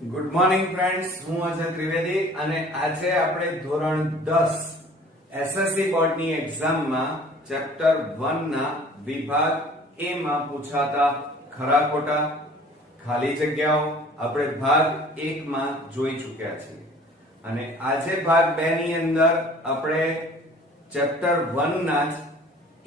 Good morning friends, હું અજય ત્રિવેદી અને આજે આપણે ધોરણ 10 એસએસસી બોર્ડની એક્ઝામમાં ચેપ્ટર 1 ના વિભાગ એ માં પૂછાતા ખરા ખોટા ખાલી જગ્યાઓ આપણે ભાગ 1 માં જોઈ ચૂક્યા છીએ અને આજે ભાગ 2 ની અંદર આપણે ચેપ્ટર 1 ના જ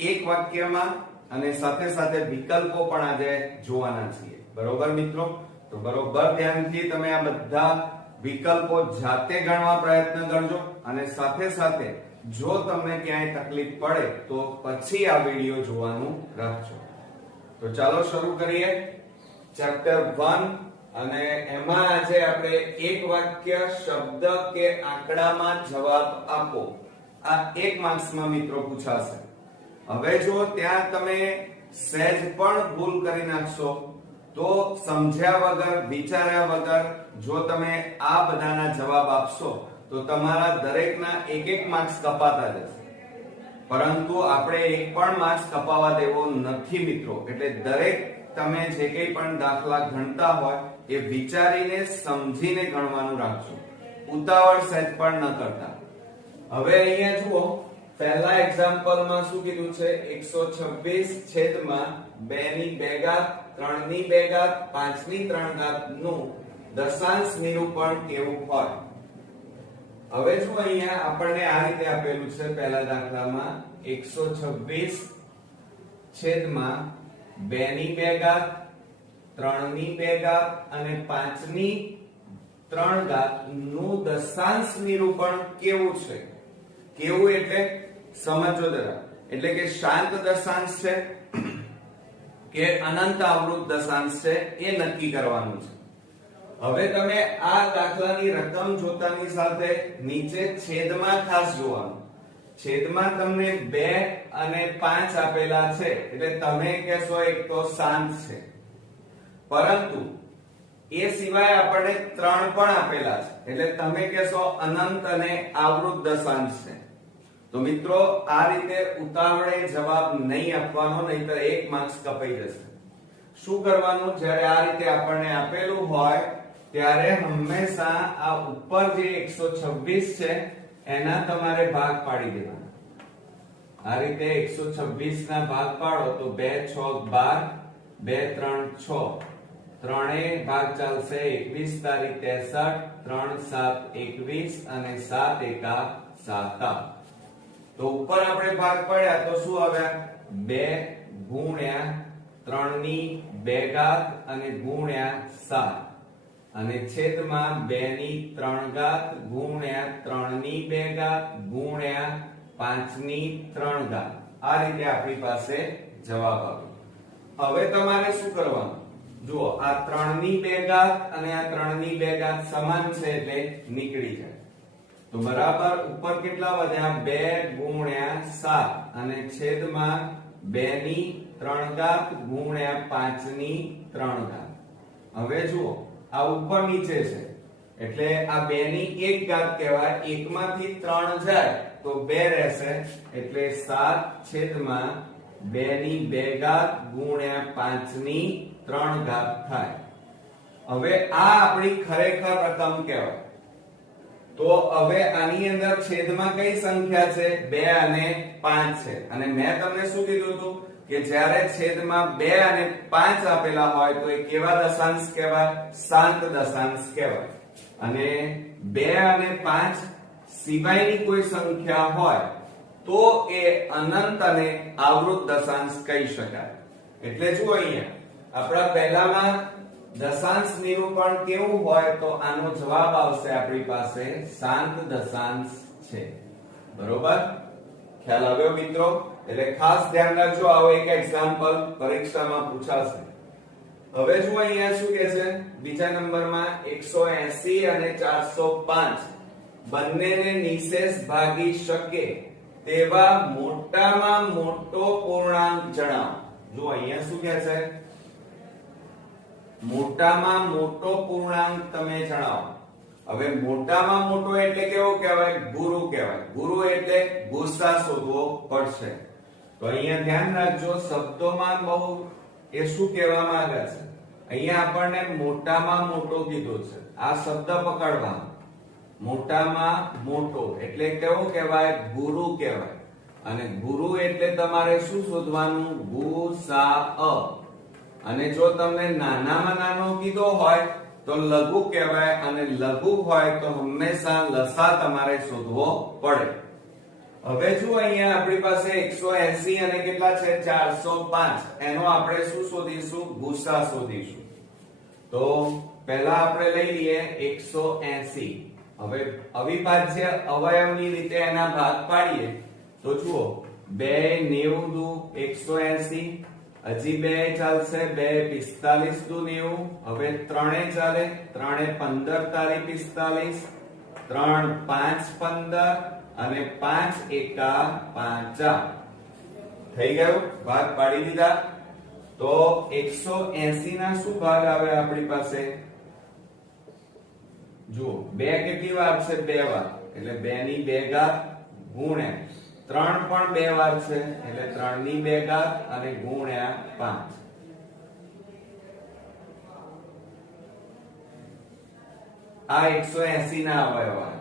એક વાક્યમાં અને સાથે સાથે વિકલ્પો પણ આજે જોવાના છીએ. બરોબર મિત્રો? તો બરોબર ધ્યાનથી તમે આ બધા વિકલ્પો જાતે ગણવા પ્રયત્ન કરજો અને સાથે સાથે જો તમને ક્યાંય તકલીફ પડે તો પછી આ વિડિયો જોવાનું રાખજો. તો ચાલો શરૂ કરીએ ચેપ્ટર 1 અને એમાં આજે આપણે એક વાક્ય શબ્દ કે આંકડામાં જવાબ આપો આ 1 માર્ક્સમાં મિત્રો પૂછાશે. હવે જો ત્યાં તમે સહેજ પણ ભૂલ કરી નાખશો તો સમજ્યા વગર વિચાર્યા વગર જો તમે આ બધાના જવાબ આપશો તો તમારા દરેકના એક માર્ક્સ કપાતા જશે. પરંતુ આપણે એક પણ માર્ક્સ કપાવવા દેવો નથી મિત્રો. એટલે દરેક તમે જે કંઈ પણ દાખલા ગણતા હોય એ વિચારીને સમજીને ગણવાનું રાખજો. ઉતાવળ સહેજ પણ ન કરતા. હવે અહીંયા જુઓ, પહેલા એક્ઝામ્પલમાં શું કીધું છે? 126 છેદમાં 2 ની 2 ઘાત 3 ની 2 ઘાત 5 ની 3 ઘાત નું દશાંશ નિરૂપણ કેવું હોય? હવે જો અહીંયા આપણને આ રીતે આપેલું છે પહેલા દાખલામાં 126 છેદમાં 2 ની 2 ઘાત 3 ની 2 ઘાત અને 5 ની 3 ઘાત નું દશાંશ નિરૂપણ કેવું છે? કેવું એટલે સમજો જરા. એટલે કે શાંત દશાંશ છે કે અનંત આવૃત દશાંશ છે એ નક્કી કરવાનું છે. હવે તમે આ દાખલાની રકમ જોતાની સાથે નીચે છેદમાં ખાસ જોવાનું. છેદમાં તમને 2 અને 5 આપેલા છે એટલે તમે કહેશો એક તો શાંત છે, પરંતુ એ સિવાય આપણને 3 પણ આપેલા છે એટલે તમે કહેશો અનંત અને આવૃત દશાંશ છે. તો મિત્રો આ રીતે ઉતાવળે જવાબ નહીં આપવાનો, નહીતર 1 માર્ક્સ કપાઈ જશે. શું કરવાનું? જ્યારે આ રીતે આપણને આપેલું હોય ત્યારે હંમેશા આ ઉપર જે 126 છે એના તમારે ભાગ પાડી દેવાના. આ રીતે 126 ના ભાગ પાડો તો 2 6 12 2 3 6 ત્રણેય ભાગ ચાલશે 21 તારીખ 63 3 7 21 અને 7 એકા 7. તો ઉપર આપણે ભાગ પાડ્યા તો શું આવ્યા? 2 ગુણ્યા 3 ની 2 ઘાત અને ગુણ્યા 7 અને છેદમાં 2 ની 3 ઘાત ગુણ્યા 3 ની 2 ઘાત ગુણ્યા 5 ની 3 ઘાત. આ રીતે આપણી પાસે જવાબ આવ્યો. હવે તમારે શું કરવાનું? જુઓ, આ 3 ની 2 ઘાત અને આ 3 ની 2 ઘાત સમાન છે એટલે નીકળી જાય. તો બરાબર ઉપર કેટલા વધ્યા? 2 ગુણ્યા 7 અને છેદમાં 2 ની 3 ઘાત ગુણ્યા 5 ની 3 ઘાત. હવે જુઓ, આ ઉપર નીચે છે એટલે આ 2 ની 1 ઘાત કહેવાય. 1 માંથી 3 જાય તો 2 રહેશે એટલે 7 છેદમાં 2 ની 2 ઘાત ગુણ્યા 5 ની 3 ઘાત થાય. હવે આ આપણી ખરેખર રકમ કહેવાય. તો હવે આની અંદર છેદમાં કઈ સંખ્યા છે? 2 અને 5 છે. અને મેં તમને શું કીધું હતું કે જ્યારે છેદમાં 2 અને 5 આપેલા હોય તો એ કેવા દશાંશ કહેવાય? શાંત દશાંશ કહેવાય. અને 2 અને 5 સિવાયની કોઈ સંખ્યા હોય તો એ અનંત અને આવૃત દશાંશ કહી શકાય. એટલે જુઓ અહીંયા આપણા પહેલામાં દશાંશ નિરૂપણ કેવું હોય તો આનો જવાબ આવશે આપણી પાસે શાંત દશાંશ છે. બરોબર? ખ્યાલ આવ્યો મિત્રો? એટલે ખાસ ધ્યાન રાખજો, આવો એક એક્ઝામ્પલ પરીક્ષામાં પૂછાશે. હવે જુઓ અહીંયા શું કહે છે? બીજા નંબરમાં 180 અને 405 બંનેને નિશેષ ભાગી શકે તેવા મોટામાં મોટો પૂર્ણાંક જણાવો. જુઓ અહીંયા શું કહે છે? મોટામાં મોટો પૂર્ણાંક તમે જણાવો. હવે મોટામાં મોટો એટલે કેવો કહેવાય? ગુરુ કહેવાય. ગુરુ એટલે ગુસ્સા શોધવો પડશે. તો અહીંયા ધ્યાન રાખજો, શબ્દોમાં બહુ એ શું કહેવા માંગે છે? અહીંયા આપણને મોટામાં મોટો કીધો છે. આ શબ્દ પકડવાનો. મોટામાં મોટો એટલે કેવો કહેવાય? ગુરુ કહેવાય. અને ગુરુ એટલે તમારે શું શોધવાનું? ગુસાઅ. અને જો તમને નાનામાં નાનો કીધો હોય તો લઘુ કહેવાય, અને લઘુ હોય તો હંમેશા લસા તમારે શોધવો પડે. હવે જો અહીંયા આપણી પાસે 180 અને કેટલા છે? 405. એનો આપણે શું શોધીશું? ગુસા શોધીશું. તો પહેલા આપણે લઈ લઈએ 180. હવે અવિભાજ્ય અવયવની રીતે એના ભાગ પાડીએ તો જુઓ 2 90 દુ 180, હજી 2 ચાલશે, 2 45 દુ 90, હવે 3 ચાલે, 3 15 તારી 45, 3 5 15 અને 5 એકા 5. થઈ ગયું? ભાગ પાડી દીધા. તો 180 ના શું ભાગ આવે આપણી પાસે? જુઓ 2 કેટલી વાર છે? 2 વાર, એટલે 2 ની 2 ઘાત ગુણ્યા 3 પણ 2 વાર છે, એટલે 3 ની 2 ઘાત અને ગુણ્યા 5. આ 180 ના અવયવ આવે.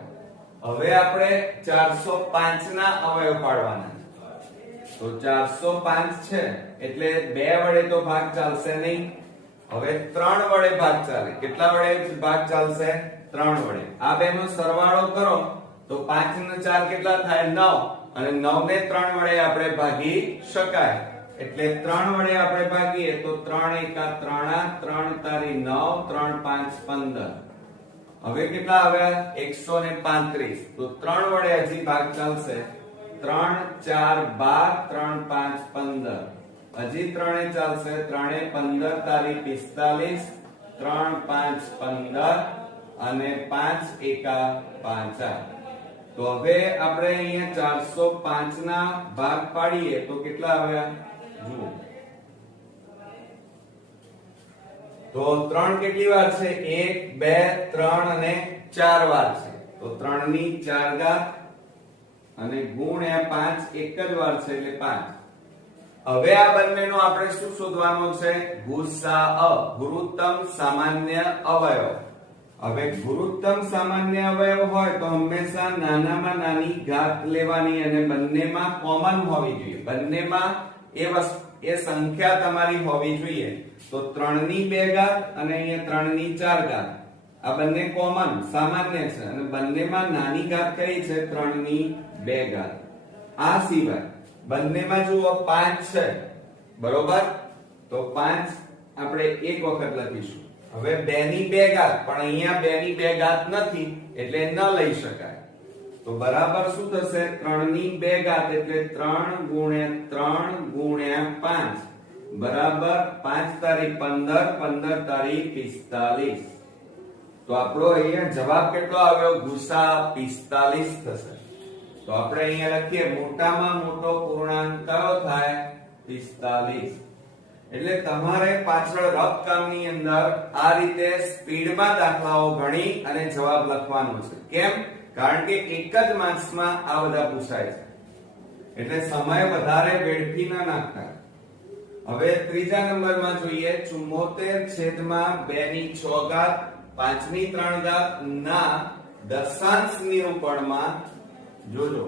હવે આપણે 405 ના અવયવ પાડવાના. તો 405 છે એટલે 2 વડે તો ભાગ ચાલશે નહીં. હવે 3 વડે ભાગ ચાલે. કેટલા વડે ભાગ ચાલશે? 3 વડે. આ બેનો સરવાળો કરો તો 5 ને 4 કેટલા થાય? 9. અને 9 ને 3 વડે આપણે ભાગી શકાય. એટલે 3 વડે આપણે ભાગીએ તો 3 એકા 3, 3 તારી 9, 3 5 15. હવે કેટલા આવ્યા? 135. તો 3 વડે હજી ભાગ ચાલશે. 3 4 12, 3 5 15. હજી 3 ચાલશે. 3 15 તારી 45, 3 5 15 અને 5 એકા 5. તો હવે આપણે અહીંયા 405 ના ભાગ પાડીએ તો કેટલા આવ્યા? જુઓ તો 3 કેટલી વાર છે? 1 2 3 અને 4 વાર છે. તો 3 ની 4 ઘાત અને ગુણ્યા 5 એક જ વાર છે એટલે 5. હવે આ બંનેનો આપણે શું શોધવાનો છે? ગુસાઅ, ગુરુત્તમ સામાન્ય અવયવ. હવે ગુરુત્તમ સામાન્ય અવયવ હોય તો હંમેશા નાનામાં નાની ઘાત લેવાની અને બંનેમાં કોમન હોવી જોઈએ. બંનેમાં એ સંખ્યા તમારી હોવી જોઈએ. તો 3 ની 2 ઘાત અને અહીંયા 3 ની 4 ઘાત. આ બંને કોમન સામાન્ય છે અને બંનેમાં નાની ઘાત કઈ છે? 3 ની 2 ઘાત. આ સિવાય બંનેમાં જુઓ 5 છે, બરોબર? તો 5 આપણે એક વખત લખીશું. હવે 2 ની 2 ઘાત, પણ અહીંયા 2 ની 2 ઘાત નથી એટલે ન લઈ શકાય. તો બરાબર શું થશે? 3 ની 2 ઘાત એટલે 3 ગુણ્યા 3 ગુણ્યા 5 બરાબર 5 તારી 15, 15 તારી 45. તો આપણો અહીંયા જવાબ કેટલો આવ્યો? ગુસા 45 થશે. તો આપણે અહીંયા લખીએ મોટામાં મોટો પૂર્ણાંક કયો થાય? 45. એટલે તમારે પાછળ રફ કામની અંદર આ રીતે સ્પીડમાં દાખલાઓ ગણી અને જવાબ લખવાનો છે. કેમ? કારણ કે એક જ માર્ક્સમાં આ બધા પૂછાય છે. એટલે સમય વધારે વેડફી ન નાખતા. હવે ત્રીજા નંબરમાં જોઈએ 74/2 ની 6 ઘાત 5 ની 3 ઘાત ના દશાંશ નિરૂપણમાં જોજો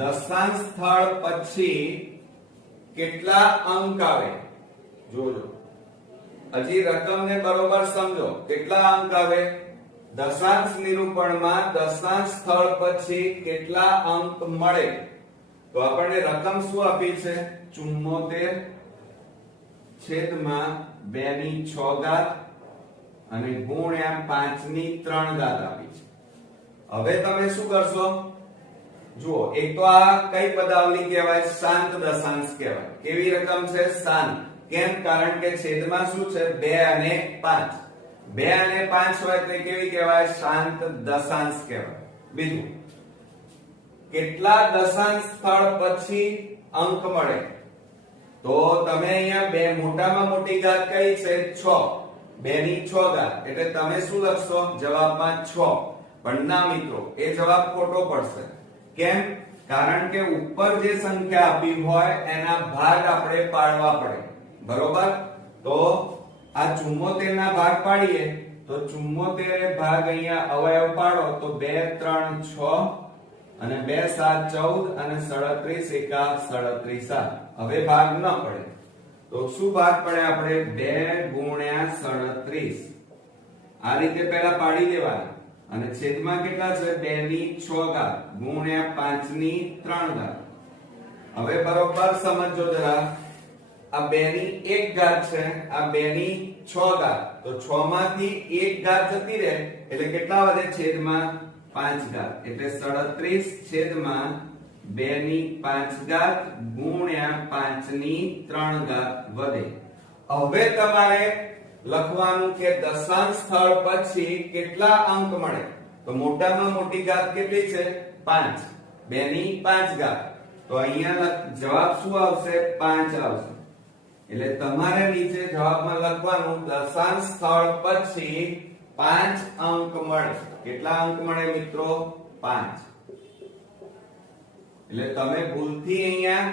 દશાંશ સ્થળ પછી કેટલા અંક આવે? જોજો હજી રકમને બરોબર સમજો. કેટલા અંક આવે? દશાંશ નિરૂપણમાં દશાંશ સ્થળ પછી કેટલા અંક મળે? તો આપણને રકમ શું આપી છે? 74/2 ની 6 ઘાત અને ગુણ્યા 5 ની 3 ઘાત આપી છે. હવે તમે શું કરશો? જુઓ એક તો આ કઈ પદાવલી કહેવાય? શાંત દશાંશ કહેવાય. કેવી રકમ છે? શાંત. કેમ? કારણ કે છેદમાં શું છે? 2 અને 5. 2 અને 5 હોય તો કેવી કહેવાય? શાંત દશાંશ કહેવાય. બીજું, કેટલા દશાંશ સ્થળ પછી અંક મળે? તો તમે અહીંયા બે મોટામાં મોટી ઘાત કઈ છે? 6. 2 ની 6 ઘાત એટલે તમે શું લખશો જવાબમાં? 6. પણ ના મિત્રો, એ જવાબ ખોટો પડશે. કેમ? કારણ કે ઉપર જે સંખ્યા આપી હોય એના ભાગ આપણે પાડવા પડે, બરોબર? તો આ 74 ના ભાગ પાડીએ તો 74 ભાગ અહીંયા અવયવ પાડો તો 2 3 6 અને 2 7 14 અને 37 એકા 37 હવે ભાગ ન પડે તો શું ભાગ પડે આપણે 2 ગુણ્યા 37 આ રીતે પહેલા પાડી દેવાના અને છેદમાં કેટલા છે 2 ની 6 ઘાત ગુણ્યા 5 ની 3 ઘાત હવે બરોબર સમજો જરા આ 2 ની 1 ઘાત છે આ 2 ની 6 ઘાત તો 6 માંથી 1 ઘાત જતી રહે એટલે કેટલા વધે છેદમાં 5 ઘાત એટલે 37 છેદમાં 2 ની 5 ઘાત ગુણ્યા 5 ની 3 ઘાત વધે હવે તમારે લખવાનું કે દશાંશ સ્થળ પછી કેટલા અંક મળે તો મોટામાં મોટી ઘાત કેટલી છે 5 2 ની 5 ઘાત તો અહીંયા જવાબ શું આવશે 5 આવશે એટલે તમારે નીચે જવાબમાં લખવાનું દશાંશ સ્થળ પછી 5 અંક મળે કેટલા અંક મળે મિત્રો 5 એટલે તમે ભૂલથી અહીંયા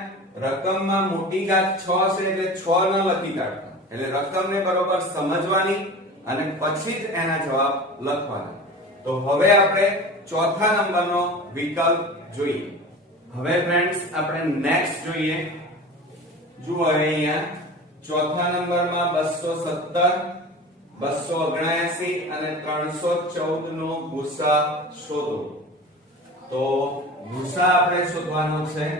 રકમમાં મોટી ઘાત 6 છે એટલે 6 ન લખી કાઢતા એટલે રકમને બરોબર સમજવાની અને પછી જ એના જવાબ લખવાના તો હવે આપણે ચોથા નંબરનો વિકલ્પ જોઈએ હવે ફ્રેન્ડ્સ આપણે નેક્સ્ટ જોઈએ જુઓ અહીંયા ચોથા નંબરમાં 217 279 અને 314 નો ગુસા શોધો તો ગુસા આપણે શોધવાનો છે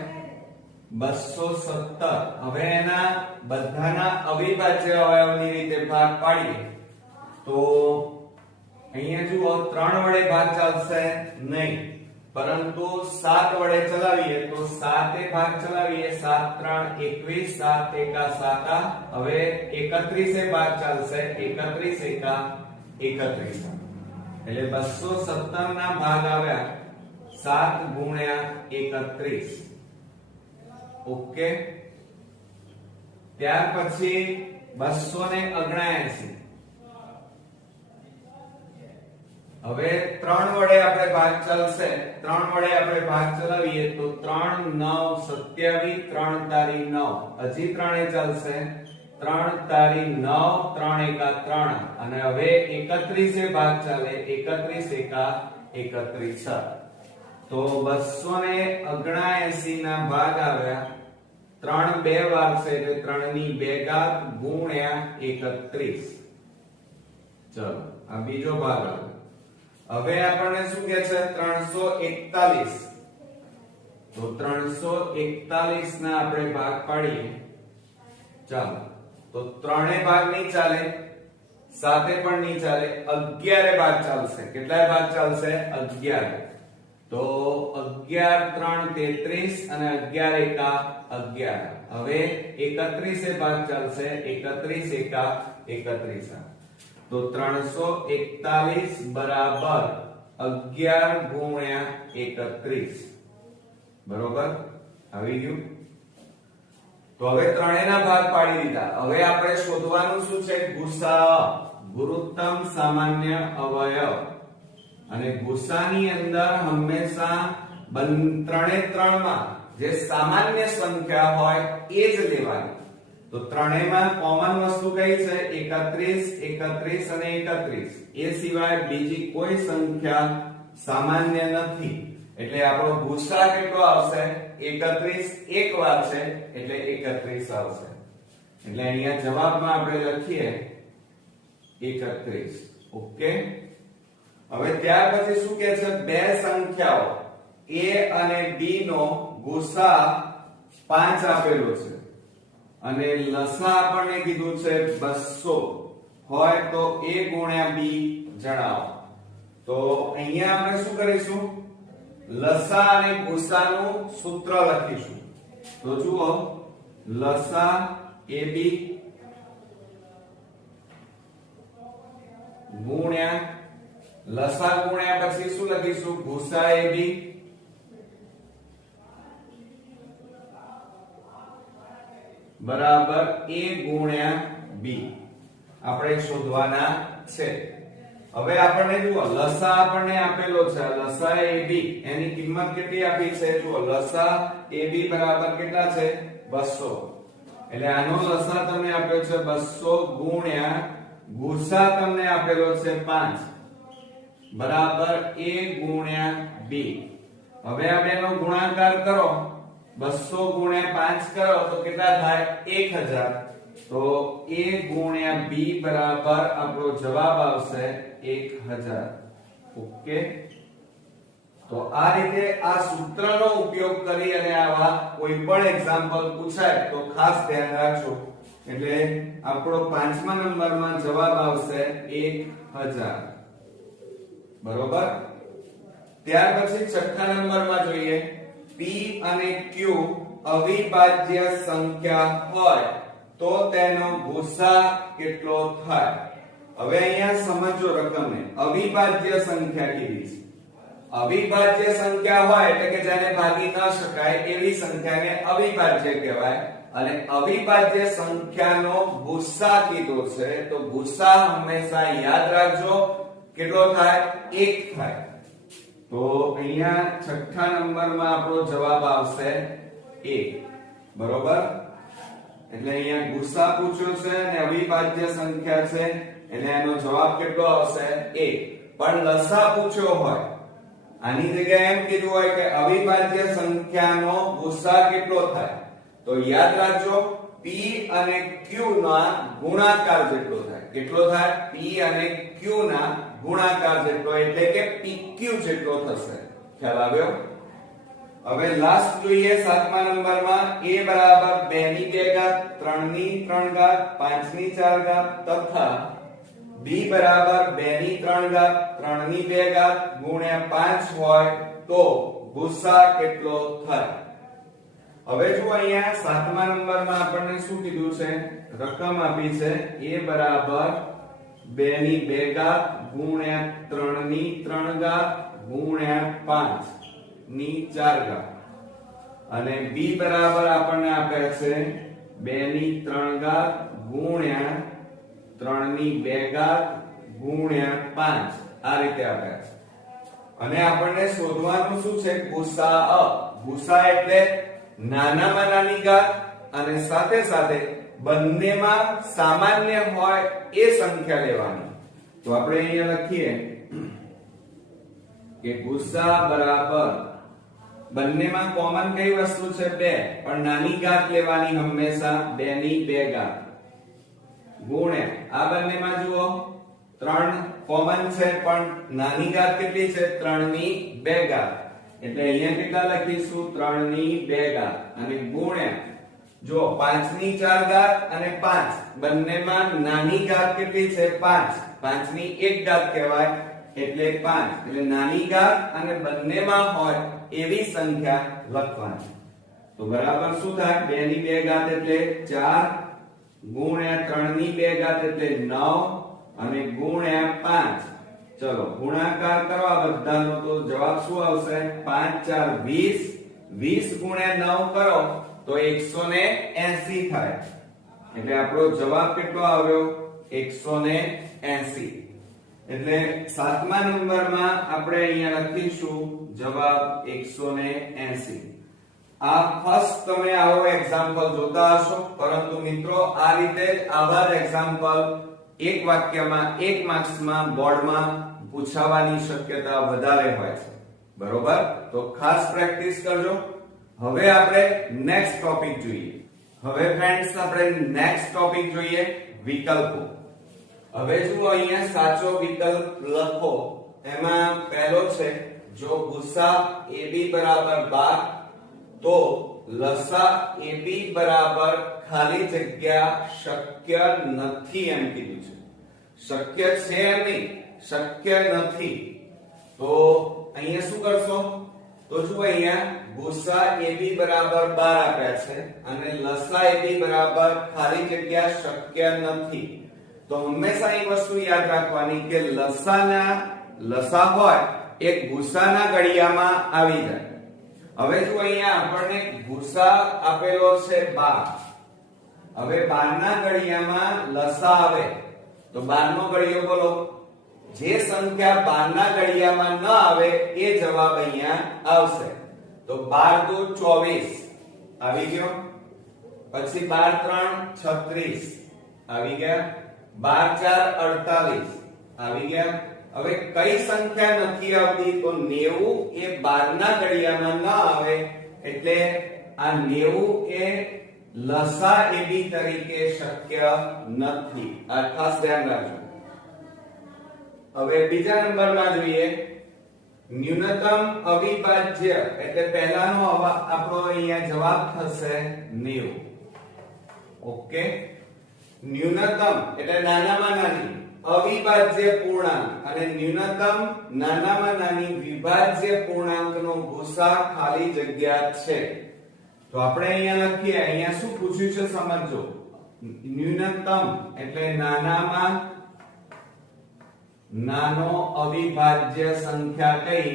217 હવે એના બધાના અવિભાજ્ય અવયવની રીતે ભાગ પાડીએ તો અહીંયા જુઓ 3 વડે ભાગ ચાલશે નહીં પરંતુ 7 વડે ચલાવીએ તો 7 એ ભાગ ચલાવીએ 7 3 21 7 એકા 7 હવે 31 એ ભાગ ચાલશે 31 એકા 31 એટલે 217 ના ભાગ આવ્યા 7 ગુણ્યા 31 ઓકે ત્યાર પછી 279 હવે 3 વડે આપણે ભાગ ચાલશે 3 વડે આપણે ભાગ ચલાવીએ તો 3 9 27 3 તારી 9 હજી 3 એ ચાલશે 3 તારી 9 3 એકા 3 અને હવે 31 એ ભાગ ચાલે 31 એકા 31 તો 279 ના ભાગ આવ્યા 3 બે વાર છે એટલે 3 ની 2 ઘાત ગુણ્યા 31 ચલો આ બીજો ભાગ આવ્યો હવે આપણને શું કહે છે 341 તો 341 ના આપણે ભાગ પાડીએ ચાલો તો 3 ભાગ નહીં ચાલે 7 પણ નહીં ચાલે 11 ભાગ ચાલશે કેટલાય ભાગ ચાલશે 11 તો 11 3 33 અને 11 એકા 11 હવે 31 એ ભાગ ચાલશે 31 એકા 31 તો 341 બરાબર 11 ગુણ્યા 31 બરોબર આવી ગયું તો હવે ત્રણેયના ભાગ પાડી દીધા હવે આપણે શોધવાનું શું છે ગુસા ગુરુત્તમ સામાન્ય અવયવ અને ગુસાની અંદર હંમેશા ત્રણે ત્રણમાં જે સામાન્ય સંખ્યા હોય એ જ લેવાની તો ત્રણેયમાં કોમન વસ્તુ કઈ છે 31 31 અને 31 એ સિવાય બીજી કોઈ સંખ્યા સામાન્ય નથી એટલે આપણો ગુસા કેટલો આવશે 31 એક વાર છે એટલે 31 આવશે એટલે અહીંયા જવાબમાં આપણે લખીએ 31 ઓકે હવે ત્યાર પછી શું કહે છે બે સંખ્યાઓ a અને b નો ગુસા 5 આપેલો છે અને લસા આપણને કીધું છે 200 હોય તો a ગુણ્યા b જણાવો તો અહીંયા આપણે શું કરીશું લસા અને ગુસાનું સૂત્ર લખીશું તો જુઓ લસા ab ગુણ્યા લસા ગુણ્યા પછી શું લખીશું ગુસા ab બરાબર a ગુણ્યા b આપણે શોધવાના છે હવે આપણને જુઓ લસા આપણને આપેલો છે લસા ab એની કિંમત કેટલી આપી છે જુઓ લસા ab બરાબર કેટલા છે 200 એટલે આનો લસા તમને આપ્યો છે 200 ગુણ્યા ગુસા તમને આપેલો છે 5 બરાબર a ગુણ્યા b. હવે આ બેનો ગુણાકાર કરો 200 ગુણ્યા 5 કરો તો કેટલા થાય 1000. તો a ગુણ્યા b બરાબર આપણો જવાબ આવશે 1000. ઓકે. તો આ રીતે આ સૂત્રનો ઉપયોગ કરી અને આવા કોઈ પણ એક્ઝામ્પલ પૂછાય તો ખાસ ધ્યાન રાખજો. એટલે આપણો 5મા નંબરમાં જવાબ આવશે 1000. બરોબર. ત્યાર પછી 6થા નંબરમાં જોઈએ p અને q અવિભાજ્ય સંખ્યા હોય તો તેનો ભૂસા કેટલો થાય. હવે અહીંયા સમજો રકમને. અવિભાજ્ય સંખ્યા કીધી છે. અવિભાજ્ય સંખ્યા હોય એટલે કે જેને ભાગી ન શકાય એવી સંખ્યાને અવિભાજ્ય કહેવાય. અને અવિભાજ્ય સંખ્યાનો ભૂસા કીધો છે તો ભૂસા હંમેશા યાદ રાખજો કેટલો થાય 1 થાય. તો અહીંયા 6થા નંબરમાં આપણો જવાબ આવશે 1. બરોબર. એટલે અહીંયા ભૂસા પૂછ્યો છે અને અવિભાજ્ય સંખ્યા છે એટલે એનો જવાબ કેટલો આવશે 1. પણ લસા પૂછ્યો હોય આની જગ્યાએ એમ કીધું હોય કે અવિભાજ્ય સંખ્યાનો ભૂસા કેટલો થાય તો યાદ રાખજો p અને q ના ગુણાકાર જેટલો થાય. કેટલો થાય? p અને q ના ગુણાકાર જેટલો એટલે કે pq જેટલો થશે. ખ્યાલ આવ્યો? હવે લાસ્ટ જોઈએ 7મા નંબરમાં a બરાબર 2 ની 2 ઘાત 3 ની 3 ઘાત 5 ની 4 ઘાત તથા b બરાબર 2 ની 3 ઘાત 3 ની 2 ઘાત ગુણ્યા 5 હોય તો ભૂસા કેટલો થાય. હવે જો અહીંયા 7મા નંબરમાં આપણને શું કીધું છે? રકમ આપી છે a બરાબર 2 ની 2 ઘાત ગુણ્યા 3 ની 3 ઘાત ગુણ્યા 5 ની 4 ઘાત અને b બરાબર આપણને આપે છે 2 ની 3 ઘાત ગુણ્યા 3 ની 2 ઘાત ગુણ્યા 5 આ રીતે આપ્યા છે. અને આપણને શોધવાનું શું છે? ભૂસા. ભૂસા એટલે નાનામાં નાની ઘાત અને સાથે સાથે બંનેમાં સામાન્ય હોય એ સંખ્યા લેવાની. તો આપણે અહીંયા લખીએ કે ભૂસા બરાબર બંનેમાં કોમન કઈ વસ્તુ છે? 2. પણ નાની ઘાત લેવાની હંમેશા 2 ની 2 ઘાત ગુણ્યા આ બંનેમાં જુઓ 3 કોમન છે પણ નાની ઘાત કેટલી છે? 3 ની 2 ઘાત. એટલે અહીંયા કેટલા લખીશું? 3 ની 2 ઘાત અને ગુણ્યા જો 5 ની 4 ઘાત અને 5 બંનેમાં નાની ઘાત કેટલી છે? 5. 5 ની 1 ઘાત કહેવાય એટલે 5. એટલે નાની ઘાત અને બંનેમાં હોય એવી સંખ્યા લખવાની. તો બરાબર શું થાય? 2 ની 2 ઘાત એટલે 4 ગુણ્યા 3 ની 2 ઘાત એટલે 9 અને ગુણ્યા 5. ચલો ગુણાકાર કરવા બધાનો તો જવાબ શું આવશે? 5 4 20. 20 ગુણ્યા 9 કરો તો 180 થાય. એટલે આપણો જવાબ કેટલો આવ્યો? 180. એટલે 7મા નંબરમાં આપણે અહીંયા લખીશું જવાબ 180. આ ફર્સ્ટ તમે આવો એક્ઝામ્પલ જોતા હશો પરંતુ મિત્રો આ રીતે આવા જ એક્ઝામ્પલ એક વાક્યમાં 1 માર્ક્સમાં બોર્ડમાં પૂછાવાની શક્યતા વધારે હોય છે. બરોબર. તો ખાસ પ્રેક્ટિસ કરજો. હવે આપણે નેક્સ્ટ ટોપિક જોઈએ. હવે ફ્રેન્ડ્સ આપણે નેક્સ્ટ ટોપિક જોઈએ વિકલ્પો. હવે જો અહીંયા સાચો વિકલ્પ લખો. એમાં પહેલો છે જો ભૂસા ab બરાબર 12 તો લસા ab બરાબર ખાલી જગ્યા શક્ય નથી એમ કીધું છે. શક્ય છે એમ નહીં, શક્ય નથી. તો અહીંયા શું કરશો? તો જો અહીંયા ભૂસા ab બરાબર 12 આપ્યા છે અને લસા ab બરાબર ખાલી જગ્યા શક્ય નથી. તો હંમેશા એક વસ્તુ યાદ રાખવાની કે લસા હોય એક ભૂસાના ઘડિયામાં આવી જાય. હવે જો અહીંયા આપણને ભૂસા આપેલો છે 12. હવે 12 ના ઘડિયામાં લસા આવે તો 12 નો ઘડિયો બોલો. જે સંખ્યા 12 ના ઘડિયામાં ન આવે એ જવાબ અહીંયા આવશે. તો 12 દુ 24 આવી ગયો. પછી 12 3 36 આવી ગયા, 12 4 48 આવી ગયા. હવે કઈ સંખ્યા નથી આવતી? તો 90 એ 12 ના ઘડિયામાં ન આવે, એટલે આ 90 એ લસા એબી તરીકે શક્ય નથી. આ ખાસ ધ્યાન રાખજો. હવે બીજા નંબરમાં જોઈએ, ન્યૂનતમ અવિભાજ્ય એટલે પહેલાનો આપણો અહીંયા જવાબ થશે 90. ઓકે, ન્યૂનતમ એટલે નાનામાં નાની અવિભાજ્ય પૂર્ણાંક અને ન્યૂનતમ નાનામાં નાની વિભાજ્ય પૂર્ણાંકનો ગુસા ખાલી જગ્યા છે. તો આપણે અહીંયા લખીએ, અહીંયા શું પૂછ્યું છે સમજો. ન્યૂનતમ એટલે નાનામાં નાનો અવિભાજ્ય સંખ્યા કઈ?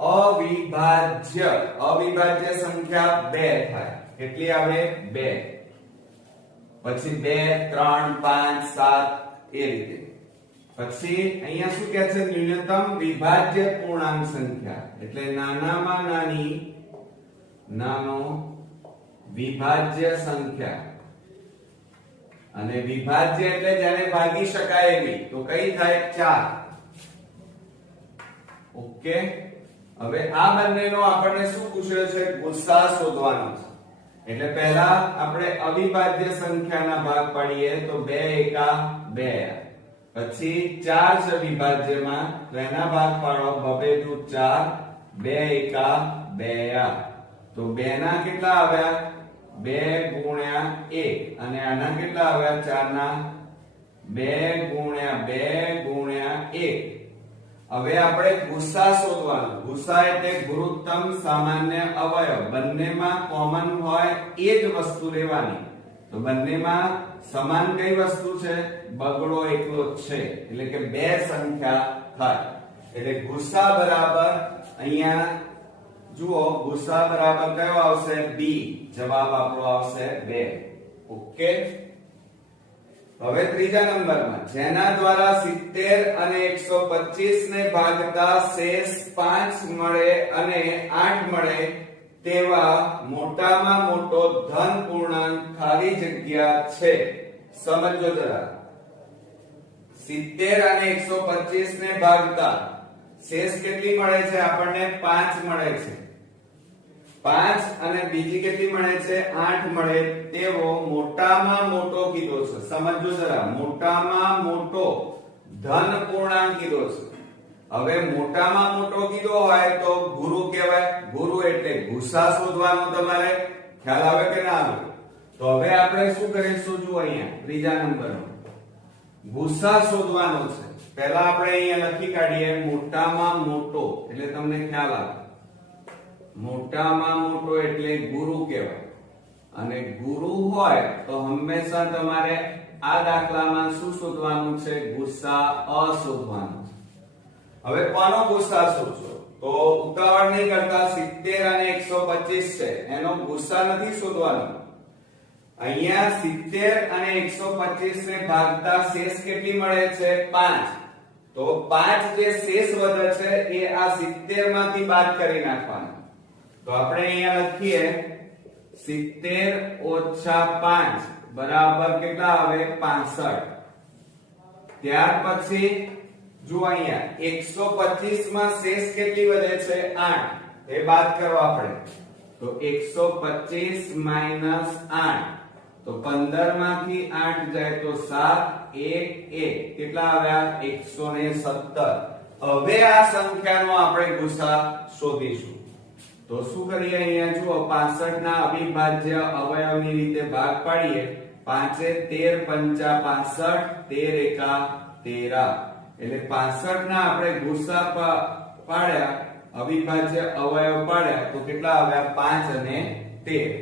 અવિભાજ્ય સંખ્યા 2 થાય. કેટલી આવે? 2. પછી 2 3 5 7 એ રીતે. પછી અહીંયા શું કહે છે? ન્યૂનતમ વિભાજ્ય પૂર્ણાંક સંખ્યા એટલે નાનામાં નાની નાનો વિભાજ્ય સંખ્યા. અને વિભાજ્ય એટલે જેને ભાગી શકાય એવી. તો કઈ થાય? 4. ઓકે, હવે આ બંનેનો આપણને શું પૂછ્યો છે? ગુસા શોધવાનો છે. એટલે પહેલા આપણે અવિભાજ્ય સંખ્યાના ભાગ પાડીએ તો 2 એકા 2. પછી 4 છે વિભાજ્યમાં, તો એના ભાગ પાડો 2 દુ 4, 2 એકા 2. તો 2 ના કેટલા આવ્યા? 2 ગુણ્યા 1. અને આના કેટલા આવ્યા? 4 ના 2 ગુણ્યા 2 ગુણ્યા 1. હવે આપણે ગુસા શોધવાનો. ગુસા એટલે ગુરુત્તમ સામાન્ય અવયવ. બંનેમાં કોમન હોય એ જ વસ્તુ લેવાની. તો બંનેમાં સમાન કઈ વસ્તુ છે? બગડો એકલો જ છે, એટલે કે 2 સંખ્યા થાય. એટલે ગુસા બરાબર અહીંયા જુઓ, ગુસા બરાબર કયો આવશે? બી. જવાબ આપણો આવશે 2. ઓકે, હવે ત્રીજા નંબરમાં, જેના દ્વારા 70 અને 125 ને ભાગતા શેષ 5 મળે અને 8 મળે તેવા મોટામાં મોટો ધન પૂર્ણાંક ખાલી જગ્યા છે. સમજો જરા. 70 અને 125 ને ભાગતા શેષ કેટલી મળે છે? આપણને 5 મળે છે. 5 અને બીજી કેટલી મળે છે? 8 મળે તેવો મોટામાં મોટો કીધો છે. સમજો જરા, મોટામાં મોટો ધન પૂર્ણાંક કીધો છે. હવે મોટામાં મોટો કીધો હોય તો ગુરુ કહેવાય. ગુરુ એટલે ગુસા શોધવાનો. તમારે ખ્યાલ આવે કે ના આવે? તો હવે આપણે શું કરીશું? જુઓ અહીંયા ત્રીજા નંબરનો ગુસા શોધવાનો છે. પહેલા આપણે અહીંયા લખી કાઢીએ મોટામાં મોટો, એટલે તમને ખ્યાલ આવે. મોટામાં મોટો એટલે ગુરુ કહેવાય. અને ગુરુ હોય તો હંમેશા તમારે આ દાખલામાં શું શોધવાનું છે? ગુસા અ શોધવાનો છે. હવે કોનો ગુસા શોધશો? તો ઉતાવળ નહીં કરતા. 70 અને 125 છે, એનો ગુસા નથી શોધવાનો. અહીંયા 70 અને 125 ને ભાગતા શેષ કેટલી મળે છે? 5. તો 5 જે શેષ વધે છે એ આ 70 માંથી બાદ કરી નાખવાનો. તો આપણે અહીંયા લખીએ 70 ઓછા 5 બરાબર કેટલા આવે? 65. ત્યાર પછી જો અહીંયા 125 માં શેષ કેટલી વધે છે? 8. એ બાદ કરો આપણે. તો 125 માઈનસ 8. તો 15 માંથી 8 જાય તો 7 1 1 કેટલા આવ્યા? 117. હવે આ સંખ્યાનો આપણે ગુસા શોધીશું. તો શું કરીએ? અહીંયા જુઓ, 65 ના અવિભાજ્ય અવયવની રીતે ભાગ પાડીએ. 5 13 પંચા 65, 13 એકા 13. એટલે 65 ના આપણે ગુસા પાડ્યા, અવિભાજ્ય અવયવ પાડ્યા તો કેટલા આવ્યા? 5 અને 13.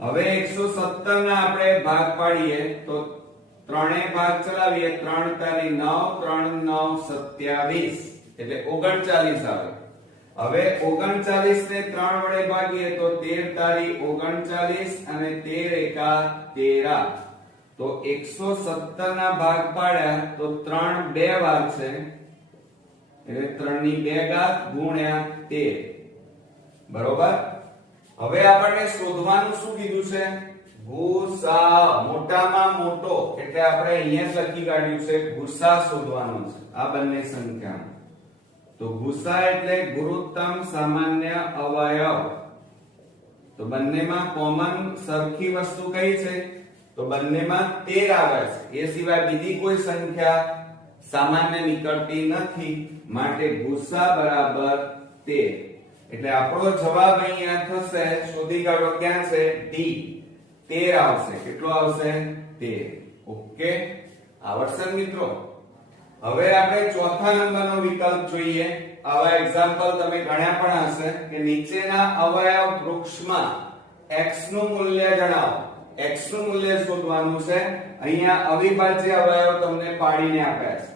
હવે 117 ના આપણે ભાગ પાડીએ તો ત્રણેય ભાગ ચલાવીએ. 3 તારી 9, 3 9 27 એટલે 39 આવે. હવે 39 ને 3 વડે ભાગીએ તો 13 તારી 39 અને 13 એકા 13. તો 117 ના ભાગ પાડ્યા તો 3 બે વાર છે, એટલે 3 ની 2 ઘાત ગુણ્યા 13. બરોબર. હવે આપણને શોધવાનું શું કીધું છે? ગુસા, મોટામાં મોટો, એટલે આપણે અહીંયા જ લખી કાઢ્યું છે ગુસા શોધવાનો છે આ બંને સંખ્યાનો. તો ગુસા એટલે ગુરુત્તમ સામાન્ય અવયવ. તો બંનેમાં કોમન સરખી વસ્તુ કઈ છે? તો બંનેમાં 13 આવે છે. એ સિવાય બીજી કોઈ સંખ્યા સામાન્ય નીકળતી નથી, માટે ગુસા બરાબર 13. એટલે આપણો જવાબ અહીંયા થશે, શોધી કાઢો ક્યાં છે? ડી, 13 આવશે. કેટલો આવશે? 13. ઓકે, આવડશે મિત્રો? હવે આપણે ચોથા નંબરનો વિકલ્પ જોઈએ. આવા એક્ઝામ્પલ તમે ગણ્યા પણ હશે કે નીચેના અવયવ વૃક્ષમાં x નું મૂલ્ય જણાવો. x નું મૂલ્ય શોધવાનું છે. અહીંયા અવિભાજ્ય અવયવ તમને પાડીને આપ્યા છે.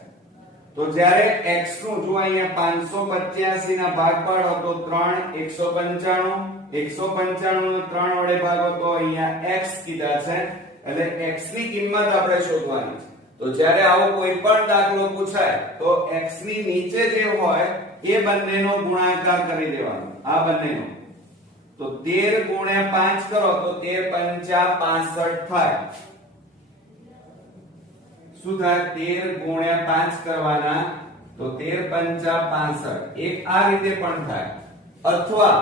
તો જ્યારે x નું જો અહીંયા 585 ના ભાગ પાડો તો 3 195 195 ને 3 વડે ભાગો તો અહીંયા x કીધા છે, એટલે x ની કિંમત આપણે શોધવાની છે. તો જ્યારે આવો કોઈ પણ દાખલો પૂછાય તો x ની નીચે જે હોય એ બંનેનો ગુણાકાર કરી દેવાનો, આ બંનેનો. તો 13 ગુણ્યા 5 કરો તો 13 પંચા 65 થાય. શું થાય? 13 ગુણ્યા 5 કરવાના તો 13 પંચા 65. એક આ રીતે પણ થાય. અથવા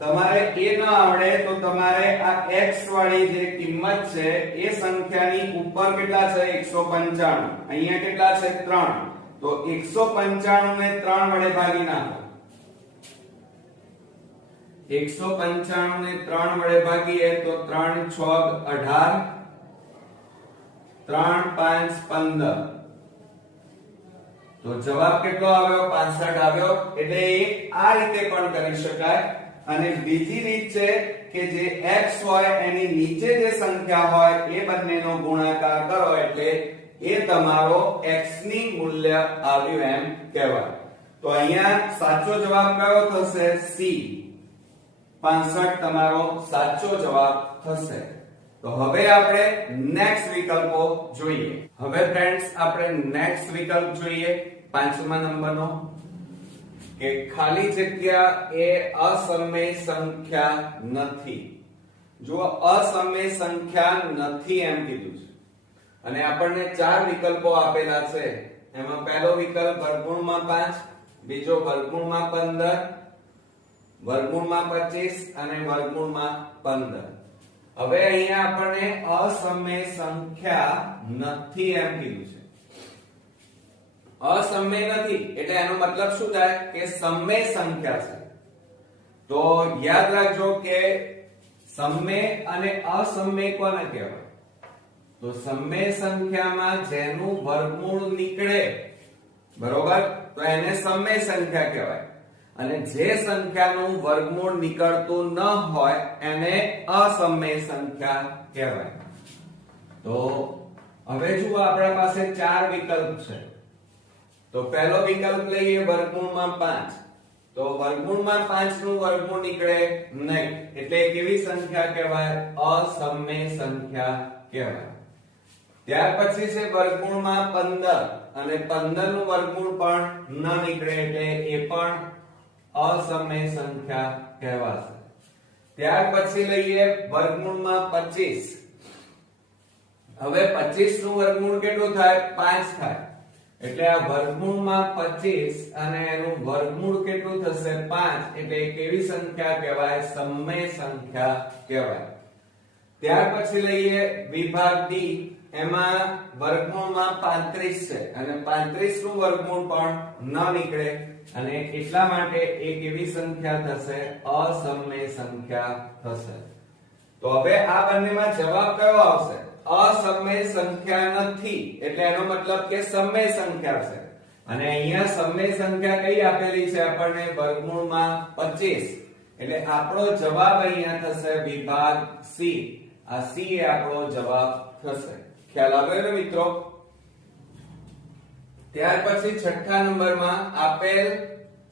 તમારે એ ન આવડે તો તમારે આ x વાળી જે કિંમત છે એ સંખ્યાની ઉપર કેટલા છે? 195. અહીંયા કેટલા છે? 3. તો 195 ને 3 વડે ભાગી નાખો. 195 ને 3 વડે ભાગીએ તો 3 6 18, 3 5 15. તો જવાબ કેટલો આવ્યો? 65 આવ્યો. એટલે આ રીતે પણ કરી શકાય. અને બીજી રીત છે કે જે x હોય એની નીચે જે સંખ્યા હોય એ બંનેનો ગુણાકાર કરો એટલે એ તમારો x ની મૂલ્ય આવ્યું એમ કહેવાય. તો અહીંયા સાચો જવાબ કયો થશે? C, 65 તમારો સાચો જવાબ થશે. તો હવે આપણે નેક્સ્ટ વિકલ્પો જોઈએ. હવે ફ્રેન્ડ્સ આપણે નેક્સ્ટ વિકલ્પ જોઈએ, પાંચમા નંબરનો, કે ખાલી જગ્યા એ અસમય સંખ્યા નથી. જો અસમય સંખ્યા નથી એમ કીધું છે અને આપણને 4 વિકલ્પો આપેલા છે. એમાં પહેલો વિકલ્પ વર્ગમૂળમાં 5, બીજો વર્ગમૂળમાં 15, વર્ગમૂળમાં 25 અને વર્ગમૂળમાં 15. હવે અહીંયા આપણને અસમય સંખ્યા નથી એમ કીધું છે. અસમય નથી એટલે એનો મતલબ શું થાય? કે સમય સંખ્યા છે. તો યાદ રાખજો કે સમય અને અસમય કોને કહેવાય? તો સમય સંખ્યામાં જેનું વર્ગમૂળ નીકળે, બરોબર, તો એને સમય સંખ્યા કહેવાય. અને જે સંખ્યાનું વર્ગમૂળ નીકળતું ન હોય એને અસમય સંખ્યા કહેવાય. તો હવે જુઓ આપણા પાસે 4 વિકલ્પ છે. તો પહેલો વિકલ્પ લઈએ વર્ગમૂળમાં 5. તો વર્ગમૂળમાં 5 નું વર્ગમૂળ નીકળે નહીં એટલે કેવી સંખ્યા કહેવાય? અસમય સંખ્યા કહેવાય. ત્યાર પછી છે વર્ગમૂળમાં 15 અને 15 નું વર્ગમૂળ પણ ન નીકળે એટલે એ પણ અસમય સંખ્યા કહેવાશે. ત્યાર પછી લઈએ વર્ગમૂળમાં 25. હવે 25 નું વર્ગમૂળ કેટલું થાય? 5 થાય. એટલે આ વર્ગમૂળમાં 25 અને એનું વર્ગમૂળ કેટલું થશે? 5. એટલે કેવી સંખ્યા કહેવાય? સમય સંખ્યા કહેવાય. ત્યાર પછી લઈએ વિભાગ ડી. એમાં વર્ગમૂળમાં 35 છે અને 35 નું વર્ગમૂળ પણ ન નીકળે અને એટલા માટે એ કેવી સંખ્યા થશે? અસમય સંખ્યા થશે. તો હવે આ બંનેમાં જવાબ કયો આવશે? અસમય સંખ્યા નથી એટલે એનો મતલબ કે સમય સંખ્યા છે. અને અહીંયા સમય સંખ્યા કઈ આપેલી છે આપણને? વર્ગમૂળમાં 25. એટલે આપણો જવાબ અહીંયા થશે વિભાગ સી. આ સી એ આપણો જવાબ થશે. ખ્યાલ આવ્યો ને મિત્રો? ત્યાર પછી છઠ્ઠા નંબરમાં આપેલ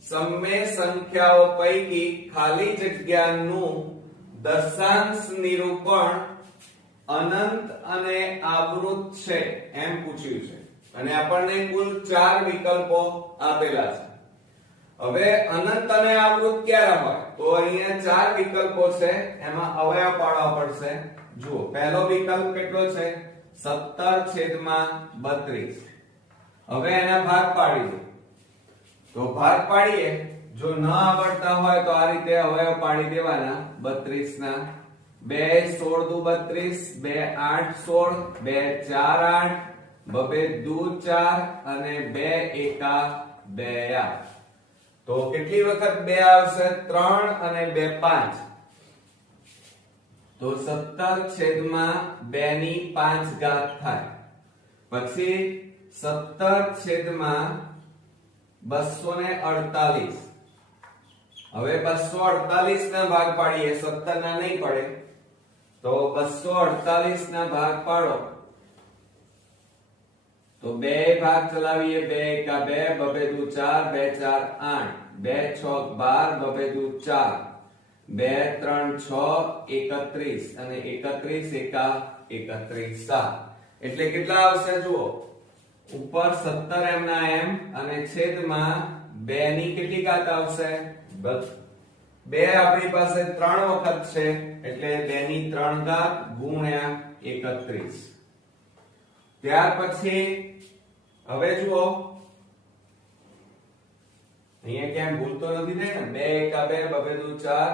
સમય સંખ્યાઓ પૈકી ખાલી જગ્યાનું દશાંશ નિરૂપણ અનંત અને આવૃત છે એમ પૂછ્યું છે અને આપણને કુલ 4 વિકલ્પો આપેલા છે. હવે અનંત અને આવૃત ક્યારે હોય? તો અહીંયા ચાર વિકલ્પો છે, એમાં અવયવ પાડવા પડશે. જુઓ, પહેલો વિકલ્પ કેટલો છે? 17/32. હવે એના ભાગ પાડી દો. તો ભાગ પાડીએ, જો ન આવડતા હોય તો આ રીતે અવયવ પાડી દેવાના. 32 ના 2 16 દુ 32, 2 8 16, 2 4 8, 2 દુ 4 અને 2 એકા 2 8. તો કેટલી વખત 2 આવશે? 3 અને 2 5. તો 17/2 ની 5 ઘાત થાય. પછી 17/248. હવે 248 ના ભાગ પાડીએ, 17 ના નહીં પડે. તો 248 ના ભાગ પાડો તો બે ભાગ ચલાવીએ. 2 એકા 2, 2 દુ 4, 2 4 8, 2 6 12, 2 દુ 4, 2 3 6 31 અને 31 એકા 31 7. એટલે કેટલા આવશે? જુઓ, ઉપર 17 m ના m અને છેદમાં 2 ની કેટલી ઘાત આવશે? 2 આપણી પાસે 3 વખત છે, એટલે 2 ની 3 ઘાત ગુણ્યા 31. ત્યાર પછી હવે જુઓ, અહીંયા ક્યાંય ભૂલ તો નથી થઈ ને? 2 એકા 2, 2 દુ 4,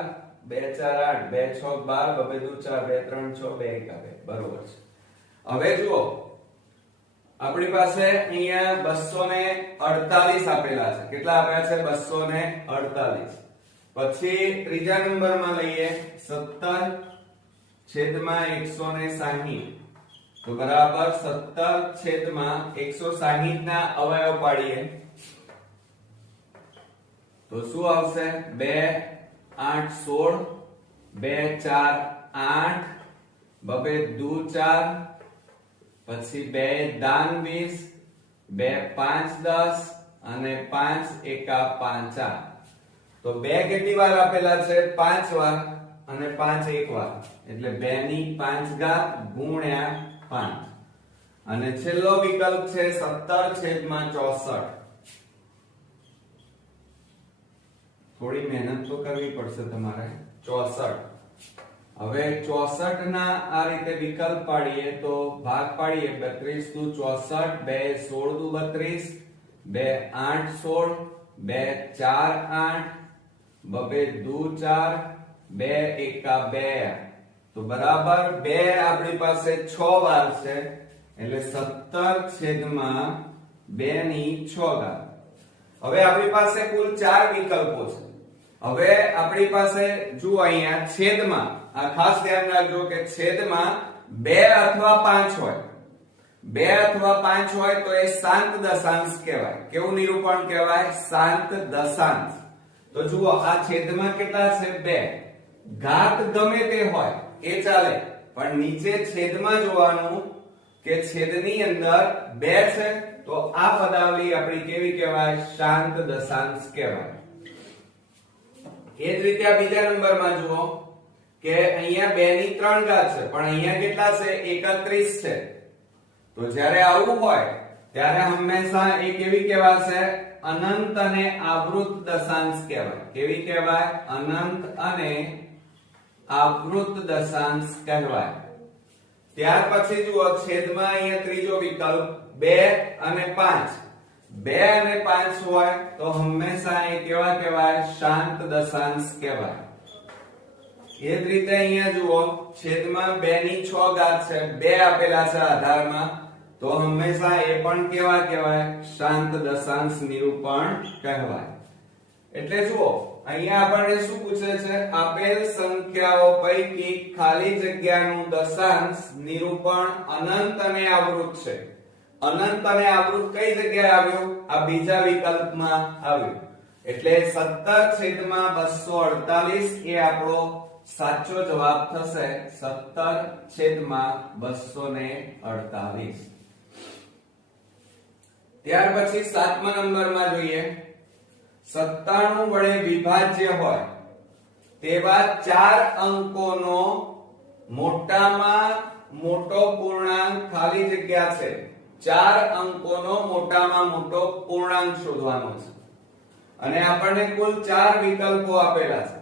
2 4 8, 2 6 12, 2 દુ 4, 2 3 6, 2 એકા 2. બરોબર છે. હવે જુઓ, આપણી પાસે અહીંયા 248 આપેલા છે. કેટલા આપ્યા છે? 248. પછી ત્રીજા નંબરમાં લઈએ 17/160. તો બરાબર 17/160 ના અવયવ પાડીએ તો શું આવશે? 2 8 16, 2 4 8, 2 દુ 4, પછી 2 દાન 20, 2 5 10 અને 5 એકા 5 8. તો 2 કેટલી વાર આપેલા છે? 5 વાર અને 5 એક વાર, એટલે 2 ની 5 ઘાત ગુણ્યા 5. અને છેલ્લો વિકલ્પ છે 17/64. થોડી મહેનત તો કરવી પડશે તમારે. 64. હવે 64 ના આ રીતે વિકલ્પ પાડીએ તો ભાગ પાડીએ. 32 દુ 64, 2 16 દુ 32, 2 8 16, 2 4 8, 2 દુ 4, 2 એકા 2. તો બરાબર 2 આપણી પાસે 6 વાર છે, એટલે 17/2 ની 6 ઘાત. હવે આપણી પાસે કુલ 4 વિકલ્પો છે. હવે આપણી પાસે જુઓ, અહીંયા છેદમાં, આ ખાસ ધ્યાન રાખજો કે છેદમાં 2 અથવા 5 હોય. 2 અથવા 5 હોય તો એ શાંત દશાંશ કહેવાય. કેવું નિરૂપણ કહેવાય? શાંત દશાંશ. તો જુઓ, આ છેદમાં કેટલા છે? 2. ઘાત ગમે તે હોય એ ચાલે, પણ નીચે છેદમાં જોવાનું કે છેદની અંદર 2 છે, તો આ પદાવલી આપણી કેવી કહેવાય? શાંત દશાંશ કહેવાય. એ જ રીતે આ બીજા નંબરમાં જુઓ કે અહીંયા 2 ની 3 ઘાત છે, પણ અહીંયા કેટલા છે? 31 છે. તો જ્યારે આવું હોય ત્યારે હંમેશા એ કેવી કહેવાશે? અનંત અને આવૃત દશાંશ કહેવાય. કેવી કહેવાય? અનંત અને આવૃત દશાંશ કહેવાય. ત્યાર પછી જુઓ, છેદમાં અહીંયા ત્રીજો વિકલ્પ 2 અને 5. 2 અને 5 હોય તો હંમેશા એ કેવા કહેવાય? શાંત દશાંશ કહેવાય. એ જ રીતે અહીંયા જુઓ, છેદમાં 2 ની 6 ઘાત છે, 2 આપેલા છે આધારમાં, તો હંમેશા એ પણ કેવા કહેવાય? શાંત દશાંશ નિરૂપણ કહેવાય. એટલે જુઓ, અહીંયા આપણને શું પૂછે છે? આપેલ સંખ્યાઓ પૈકી ખાલી જગ્યાનું દશાંશ નિરૂપણ અનંત અને આવૃત છે. અનંત અને આવૃત કઈ જગ્યાએ આવ્યું? આ બીજા વિકલ્પમાં આવ્યું. એટલે 17/248 એ આપણો સાચો જવાબ થશે. 17/248. ત્યાર પછી 7મા નંબરમાં જોઈએ. 97 વડે વિભાજ્ય હોય તેવા 4 અંકોનો મોટામાં મોટો પૂર્ણાંક ખાલી જગ્યા છે. 4 અંકોનો મોટામાં મોટો પૂર્ણાંક શોધવાનો છે. અને આપણને કુલ 4 વિકલ્પો આપેલા છે.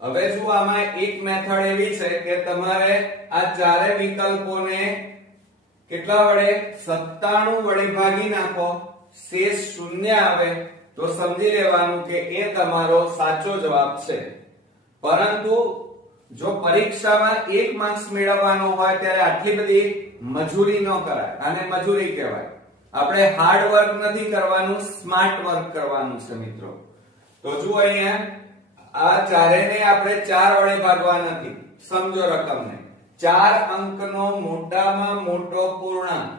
હવે શું આમાં એક મેથડ એવી છે કે તમારે આ ચારે વિકલ્પોને કેટલા વડે 97 વડે ભાગી નાખો, શેષ શૂન્ય આવે તો સમજી લેવાનું કે એ તમારો સાચો જવાબ છે. પરંતુ જો પરીક્ષામાં 1 માર્ક્સ મેળવવાનો હોય ત્યારે આટલી બધી મજૂરી ન કરાય. આને મજૂરી કહેવાય. આપણે હાર્ડ વર્ક નથી કરવાનું, સ્માર્ટ વર્ક કરવાનું છે મિત્રો. તો જુઓ અહીંયા આ ચારેને આપણે 4 વડે ભાગવા નથી. સમજો રકમને. 4 અંકનો મોટામાં મોટો પૂર્ણાંક.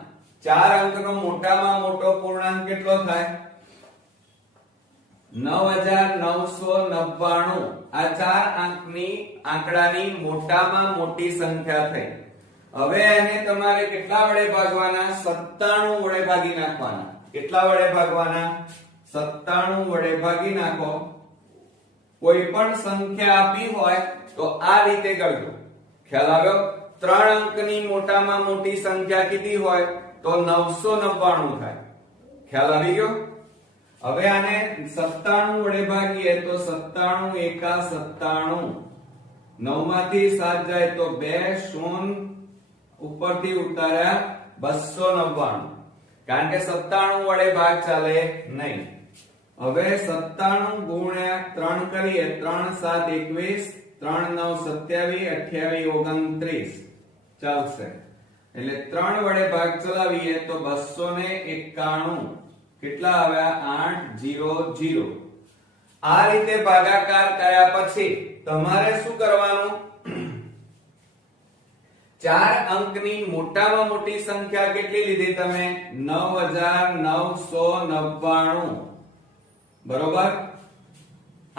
4 અંકનો મોટામાં મોટો પૂર્ણાંક કેટલો થાય? 9999. આ 4 આંકડાની મોટામાં મોટી સંખ્યા થઈ. હવે એને તમારે કેટલા વડે ભાગવાના? 97 વડે ભાગી નાખવાના. કેટલા વડે ભાગવાના? 97 વડે ભાગી નાખો. કોઈ પણ સંખ્યા આપી હોય તો આ રીતે કરજો. ખ્યાલ આવ્યો? 3 અંકની મોટામાં મોટી સંખ્યા કેટલી હોય તો 999 થાય. ખ્યાલ આવી ગયો? હવે આને 97 વડે ભાગીએ તો 97 એકા 97. 9 માંથી 7 જાય તો 2 શૂન્ય ઉપરથી ઉતાર્યા 299. કારણ કે 97 વડે ભાગ ચાલે નહીં. હવે 97 ગુણ્યા 3 કરીએ 3 7 21, 3 9 27, 28 29 ચાલશે. એટલે 3 વડે ભાગ ચલાવીએ તો 291. કેટલા આવ્યા? 800. આ રીતે ભાગાકાર કર્યા પછી તમારે શું કરવાનું? 4 અંકની મોટામાં મોટી સંખ્યા કેટલી લીધી તમે? 9999. બરોબર?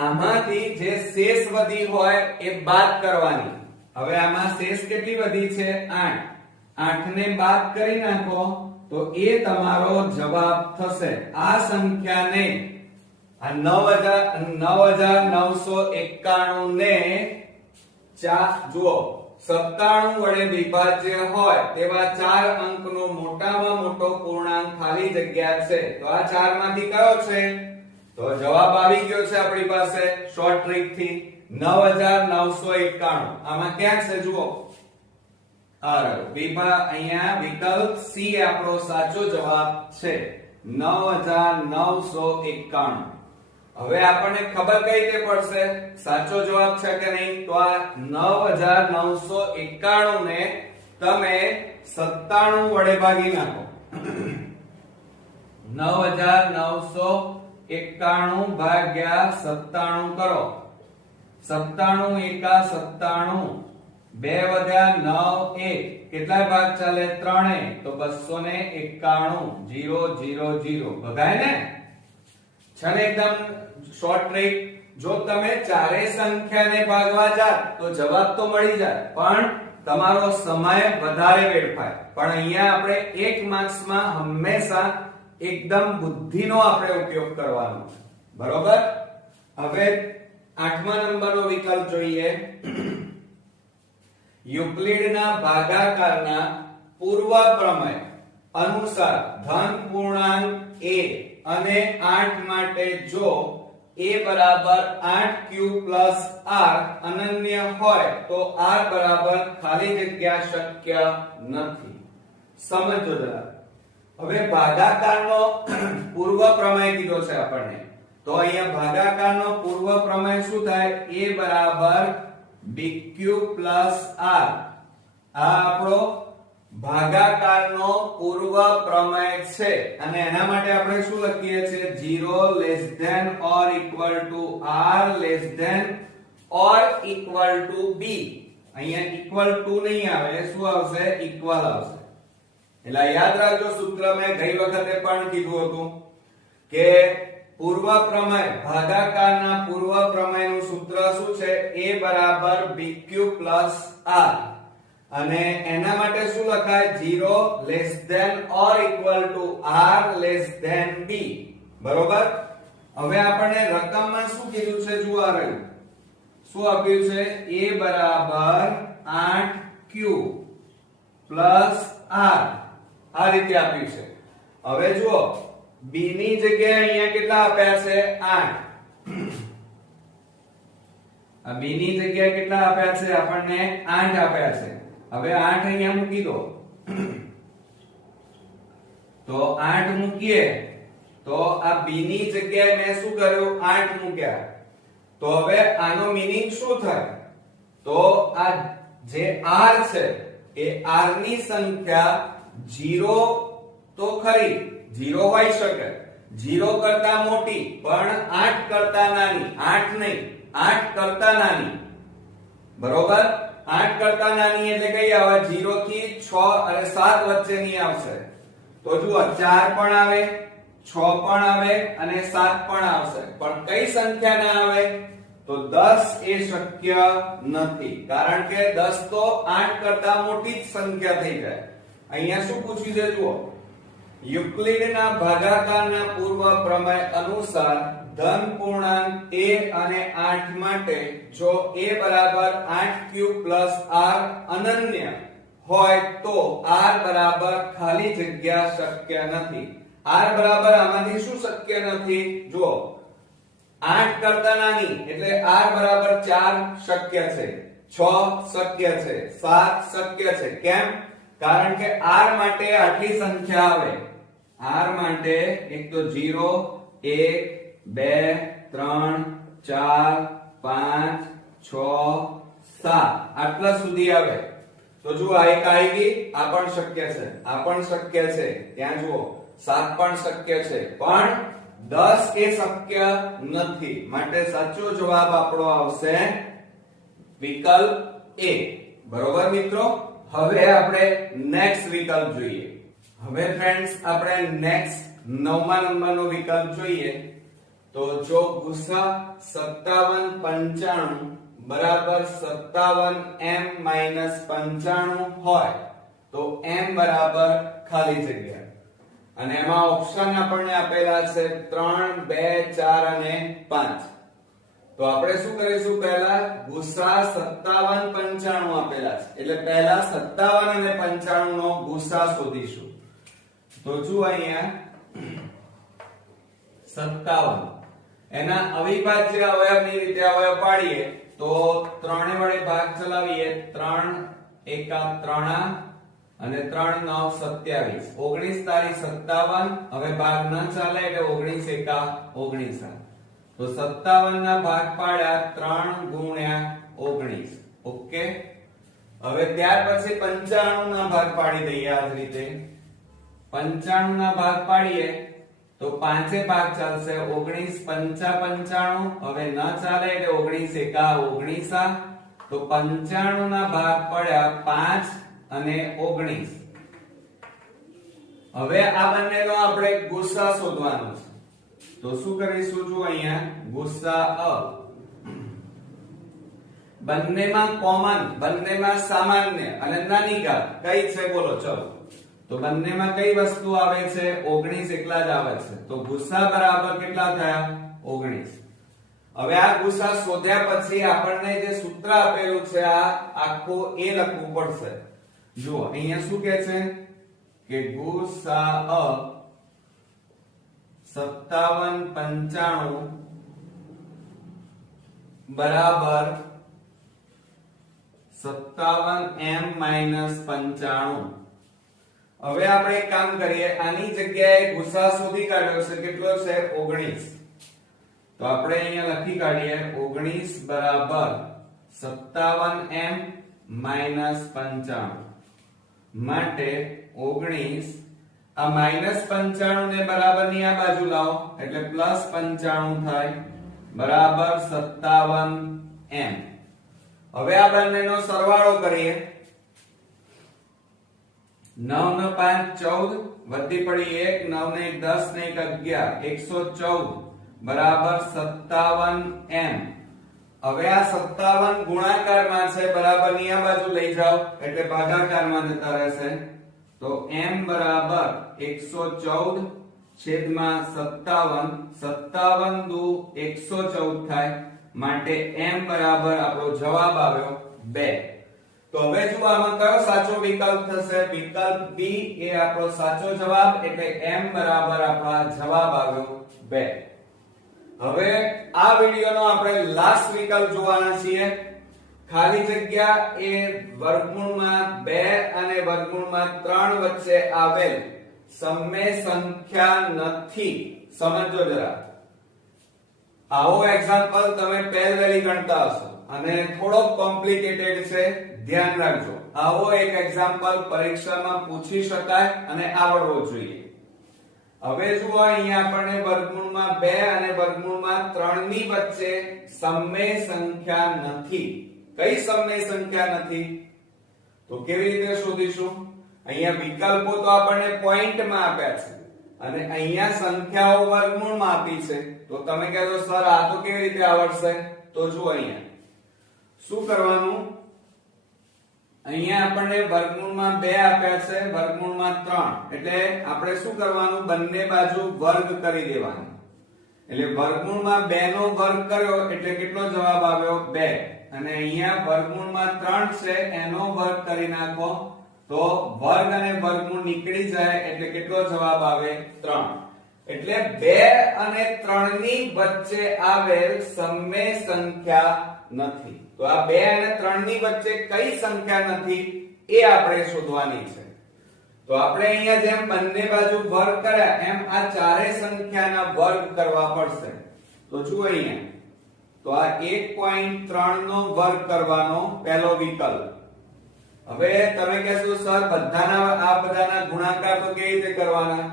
આમાંથી જે શેષ વધી હોય એ બાદ કરવાની. હવે આમાં શેષ કેટલી વધી છે? 8. 8 ને બાદ કરી નાખો તો એ તમારો જવાબ થશે. આ સંખ્યાને આ 9991 ને જુઓ 97 વડે વિભાજ્ય હોય તેવા 4 અંકનો મોટામાં મોટો પૂર્ણાંક ખાલી જગ્યા છે. તો આ 4 માંથી કયો છે? તો જવાબ આવી ગયો છે આપણી પાસે શોર્ટ ટ્રીક થી 9991. આમાં ક્યાં છે જુઓ? અહીંયા વિકલ્પ સી આપણો સાચો જવાબ છે 9991. હવે આપણને ખબર કઈ રીતે પડશે સાચો જવાબ છે કે નહીં? તો આ 9991 ને તમે 97 વડે ભાગી નાખો. 9991 ભાગ્યા 97 કરો. 97 એકા 97. 2 વધ્યા 9 1. કેટલા ભાગ ચાલે? 3. તો 291. 000 ભગાય ને? છે ને એકદમ શોર્ટ ટ્રીક. જો તમે ચારેય સંખ્યાને ભાગવા જાવ તો જવાબ તો મળી જાય, પણ તમારો સમય વધારે વેડફાય. પણ અહીંયા આપણે 1 માર્ક્સમાં હંમેશા એકદમ બુદ્ધિનો આપણે ઉપયોગ કરવાનો છે. બરોબર? હવે 8મા નંબરનો વિકલ્પ જોઈએ. યુક્લિડના ભાગાકારના પૂર્વ પ્રમેય અનુસાર ધન પૂર્ણાંક a અને 8 માટે જો a બરાબર 8q r અનન્ય હોય તો r બરાબર ખાલી જગ્યા શક્ય નથી. સમજો જરા. હવે ભાગાકારનો પૂર્વ પ્રમેય કીધો છે આપણને. તો અહીંયા ભાગાકારનો પૂર્વ પ્રમેય શું થાય? a બરાબર bq r. આ આપણો ભાગાકારનો પૂર્વ પ્રમેય છે અને એના માટે આપણે શું લખીએ છીએ? 0 less than or equal to r less than or equal to b. અહીંયા ઇક્વલ ટુ નહીં આવે, શું આવશે? ઇક્વલ આવશે. એટલે યાદ રાખજો, સૂત્ર મેં ગઈ વખતે પણ કીધું હતું કે પૂર્વ પ્રમેય, ભાગાકારના પૂર્વ પ્રમેયનું સૂત્ર શું છે? a બરાબર bq r. અને એના માટે શું લખાય? 0 less than or equal to r less than b. બરોબર? હવે આપણને રકમમાં શું કીધું છે? જુઓ આ રહ્યું. શું આપ્યું છે? a બરાબર 8q r. આ રીતે આપ્યું છે. હવે જુઓ, b ની જગ્યાએ અહીંયા કેટલા આપ્યા છે 8 આ b ની જગ્યાએ કેટલા આપ્યા છે આપણને 8 આપ્યા છે હવે 8 અહીંયા મૂકી દો તો 8 મૂકીએ તો આ b ની જગ્યાએ મેં શું કર્યું 8 મૂક્યા તો હવે આનો મીનિંગ શું થાય તો આ જે r છે એ r ની સંખ્યા 0 તો ખરી 0 હોઈ શકે 0 કરતા મોટી પણ 8 કરતા નાની 8 નહીં 8 કરતા નાની બરોબર 8 કરતા નાની એટલે કઈ આવે 0 થી 6 અને 7 વચ્ચેની આવશે તો જુઓ 4 પણ આવે 6 પણ આવે અને 7 પણ આવશે પણ કઈ સંખ્યા ના આવે તો 10 એ શક્ય નથી કારણ કે 10 તો 8 કરતા મોટી જ સંખ્યા થઈ જાય અહીંયા શું પૂછ્યું છે જુઓ યુક્લિડના ભાગાકારના પૂર્વ પ્રમેય અનુસાર ધન પૂર્ણાંક a અને 8 માટે જો a બરાબર 8 q r અનન્ય હોય તો r બરાબર ખાલી જગ્યા શક્ય નથી r બરાબર આમાંથી શું શક્ય નથી જુઓ 8 કરતા નાની એટલે r બરાબર 4 શક્ય છે 6 શક્ય છે 7 શક્ય છે કેમ કારણ કે r માટે આટલી સંખ્યા આવે r માટે એક તો 0 1 2 3 4 5 6 7 આટલા સુધી આવે તો જુઓ આ એક આવી ગઈ આ પણ શક્ય છે આ પણ શક્ય છે ત્યાં જુઓ 7 પણ શક્ય છે પણ 10 એ શક્ય નથી માટે સાચો જવાબ આપણો આવશે વિકલ્પ A બરોબર મિત્રો હવે આપણે નેક્સ્ટ વિકલ્પ જોઈએ હવે ફ્રેન્ડ્સ આપણે નેક્સ્ટ 9મા નંબરનો વિકલ્પ જોઈએ તો જો ગુસા 57 95 બરાબર 57m - 95 હોય તો m બરાબર ખાલી જગ્યા અને એમાં ઓપ્શન આપણને આપેલા છે 3 2 4 અને 5 તો આપણે શું કરીશું પહેલા ગુસા 57 95 આપેલા છે એટલે પહેલા 57 અને 95 નો ગુસા શોધીશું તો જો અહીંયા 57 એના અવિભાજ્ય અવયવની રીતે અવયવ પાડીએ તો 3 વડે ભાગ ચલાવીએ 3 એકા 3 અને 3 9 27 19 તારી 57 હવે ભાગ ન ચાલે એટલે 19 એકા 19 તો 57 ના ભાગ પાડ્યા 3 ગુણ્યા 19 ઓકે હવે ત્યાર પછી 95 ના ભાગ પાડી દઈએ આ રીતે 95 ના ભાગ પાડીએ તો પાંચે ભાગ ચાલશે 19 પંચા 95 હવે ન ચાલે એટલે 19 એકા 19 તો 95 ના ભાગ પડ્યા 5 અને 19 હવે આ બંનેનો આપણે ગુસા શોધવાનો છે તો શું કરીશું જો અહીંયા ગુસા બંનેમાં કોમન બંનેમાં સામાન્ય અને નાની ઘાત કઈ છે બોલો ચલો તો બંનેમાં કઈ વસ્તુ આવે છે 19 એકલા જ આવે છે તો ગુસા બરાબર કેટલા થયા 19 હવે આ ગુસા શોધ્યા પછી આપણને જે સૂત્ર આપેલું છે આ આખું એ લખવું પડશે જુઓ અહીંયા શું કહે છે કે ગુસા 57 95 બરાબર 57m - 95 હવે આપણે એક કામ કરીએ આની જગ્યાએ ગુસા શોધી કાઢ્યો છે કેટલો છે 19 તો આપણે અહીંયા લખી કાઢીએ 19 બરાબર 57m - 95 માટે 19 આ -95 ને બરાબર ની આ બાજુ લાવો એટલે +95 થાય બરાબર 57m હવે આ બંનેનો સરવાળો કરીએ 9 ને 5 14 વધી પડી 1 9 ને 10 ને 11 114 બરાબર 57m હવે આ 57 ગુણાકારમાં છે બરાબર ની આ બાજુ લઈ જાઓ એટલે ભાગાકારમાં જતા રહેશે તો m બરાબર 114 છેદમાં 57 57 દુ 114 થાય માટે m બરાબર આપણો જવાબ આવ્યો 2 તો હવે જો આમાં કયો સાચો વિકલ્પ થશે? વિકલ્પ બી એ આપણો સાચો જવાબ, એટલે m બરાબર આપણા જવાબ આવ્યો 2. હવે આ વિડિયોનો આપણે લાસ્ટ વિકલ્પ જોવાના છીએ. ખાલી જગ્યા એ વર્ગમૂળમાં 2 અને વર્ગમૂળમાં 3 વચ્ચે આવેલ સમય સંખ્યા નથી. સમજો જરા. આવો એક્ઝામ્પલ તમે પહેલેથી ગણતા હશો અને થોડો કોમ્પ્લિકેટેડ છે, ધ્યાન રાખજો. આવો એક એક્ઝામ્પલ પરીક્ષામાં પૂછી શકાય અને આવડવો જોઈએ. હવે જુઓ, અહીંયા આપણને વર્ગમૂળમાં 2 અને વર્ગમૂળમાં 3 ની વચ્ચે સમય સંખ્યા નથી. કઈ સમય સંખ્યા નથી? તો કેવી રીતે શોધીશું? અહીંયા વિકલ્પો તો આપણને પોઈન્ટમાં આપ્યા છે અને અહીંયા સંખ્યાઓ વર્ગમૂળમાં આપી છે. તો તમે કહેજો સર આ તો કેવી રીતે આવડશે? તો જુઓ, અહીંયા શું કરવાનું? અહીંયા આપણને વર્ગમૂળમાં 2 આપ્યા છે, વર્ગમૂળમાં 3, એટલે આપણે શું કરવાનું? બંને બાજુ વર્ગ કરી દેવાનું. એટલે વર્ગમૂળમાં 2 નો વર્ગ કર્યો એટલે કેટલો જવાબ આવ્યો? 2. અને અહીંયા વર્ગમૂળમાં 3 છે, એનો વર્ગ કરી નાખો તો વર્ગ અને વર્ગમૂળ નીકળી જાય એટલે કેટલો જવાબ આવે? 3. એટલે 2 અને 3 ની વચ્ચે આવેલ સમય સંખ્યા નથી. તો આ 2 અને 3 ની વચ્ચે કઈ સંખ્યા નથી એ આપણે શોધવાની છે. તો આપણે અહીંયા જેમ બંને બાજુ વર્ગ કર્યા એમ આ ચારે સંખ્યાના વર્ગ કરવા પડશે. તો જુઓ અહીંયા, તો આ 1.3 નો વર્ગ કરવાનો પહેલો વિકલ્પ. હવે તમે કહેશો સર આ બધાના ગુણાકાર તો કેવી રીતે કરવાના?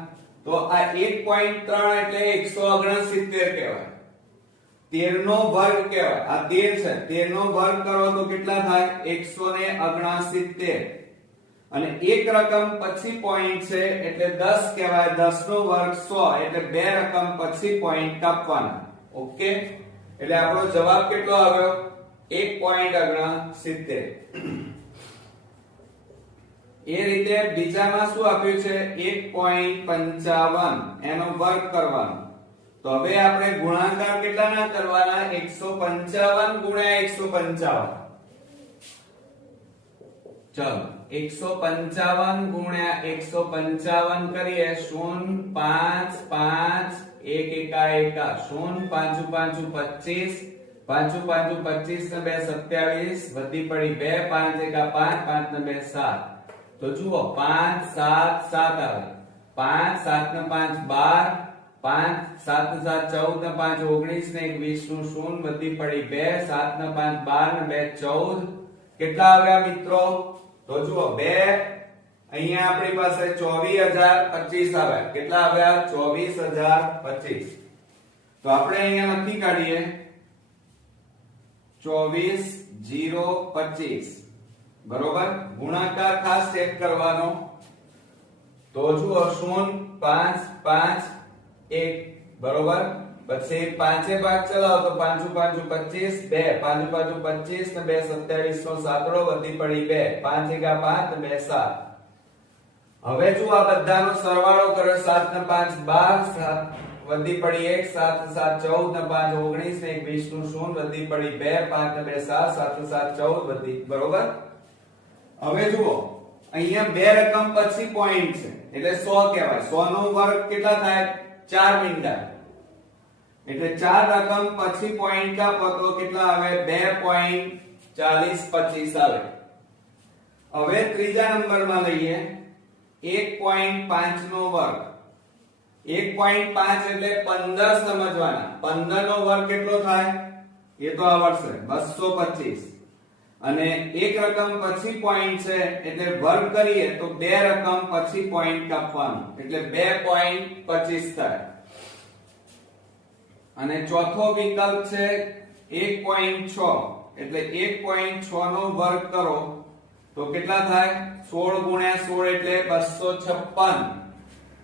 તો આ 1.3 એટલે 169 કહેવાય. 13 નો વર્ગ કહેવાય. આ 13 છે, 13 નો વર્ગ કરો તો કેટલા થાય? 169. અને એક રકમ પછી પોઈન્ટ છે એટલે 10 કહેવાય. 10 નો વર્ગ 100 એટલે બે રકમ પછી પોઈન્ટ કાપવાના. ઓકે, એટલે આપણો જવાબ કેટલો આવ્યો? 1.69. એ રીતે બીજામાં શું આપ્યું છે? 1.55 એનો વર્ગ કરવાનો. તો હવે આપણે ગુણાકાર કેટલાના કરવાના? 155 ગુણ્યા 155. ચલો 155 ગુણ્યા 155 કરીએ. 0 5 5 1 એકા એકા 0 5 5 25 5 5 25 ને 2 27 વધી પડી 2 5 એકા 5 5 ને 2 7. તો જુઓ 5 7 7 આવે. 5 7 ને 5 12, 5 7 ને 7 14 ને 5 19 ને 20 નું 0 વધી પડી 2, 7 ને 5 12 ને 2 14. કેટલા આવ્યા મિત્રો? તો જુઓ 2 અહીંયા આપણી પાસે 24025 આવ્યા. કેટલા આવ્યા? 24025. તો આપણે અહીંયા લખી કાઢીએ 24025. બરોબર. ગુણાકાર ખાસ ચેક કરવાનો. તો જુઓ 0 5 5 1 બરોબર. પછી 5 ભાગ ચલાવો તો 5 5 25 2 5 5 25 ને 2 27 નો સાતડો વધી પડી 2 5 એકા 5 ને 2 7. હવે જો આ બધાનો સરવાળો કર્યો 7 ને 5 12 7 વધી પડી 1 7 7 14 ને 5 19 ને 20 નું 0 વધી પડી 2 5 ને 2 7 7 7 14 વધી. બરોબર. હવે જુઓ અહીંયા બે રકમ પછી પોઈન્ટ છે એટલે 100 કહેવાય. 100 નો વર્ગ કેટલા થાય? 4 મીંડા. એટલે 4 રકમ પછી પોઈન્ટ કાપો તો કેટલા આવે? 2.4025 આવે. હવે ત્રીજા નંબરમાં લઈએ 1.5 નો વર્ગ. 1.5 એટલે 15 સમજવાના. 15 નો વર્ગ કેટલો થાય? એ તો આવડશે 225. અને એક રકમ પછી પોઈન્ટ છે એટલે વર્ગ કરીએ તો બે રકમ પછી પોઈન્ટ કાપવાનું એટલે 2.25 થાય. અને ચોથો વિકલ્પ છે 1.6 એટલે 1.6 નો વર્ગ કરો તો કેટલા થાય? 16 ગુણ્યા 16 એટલે 256.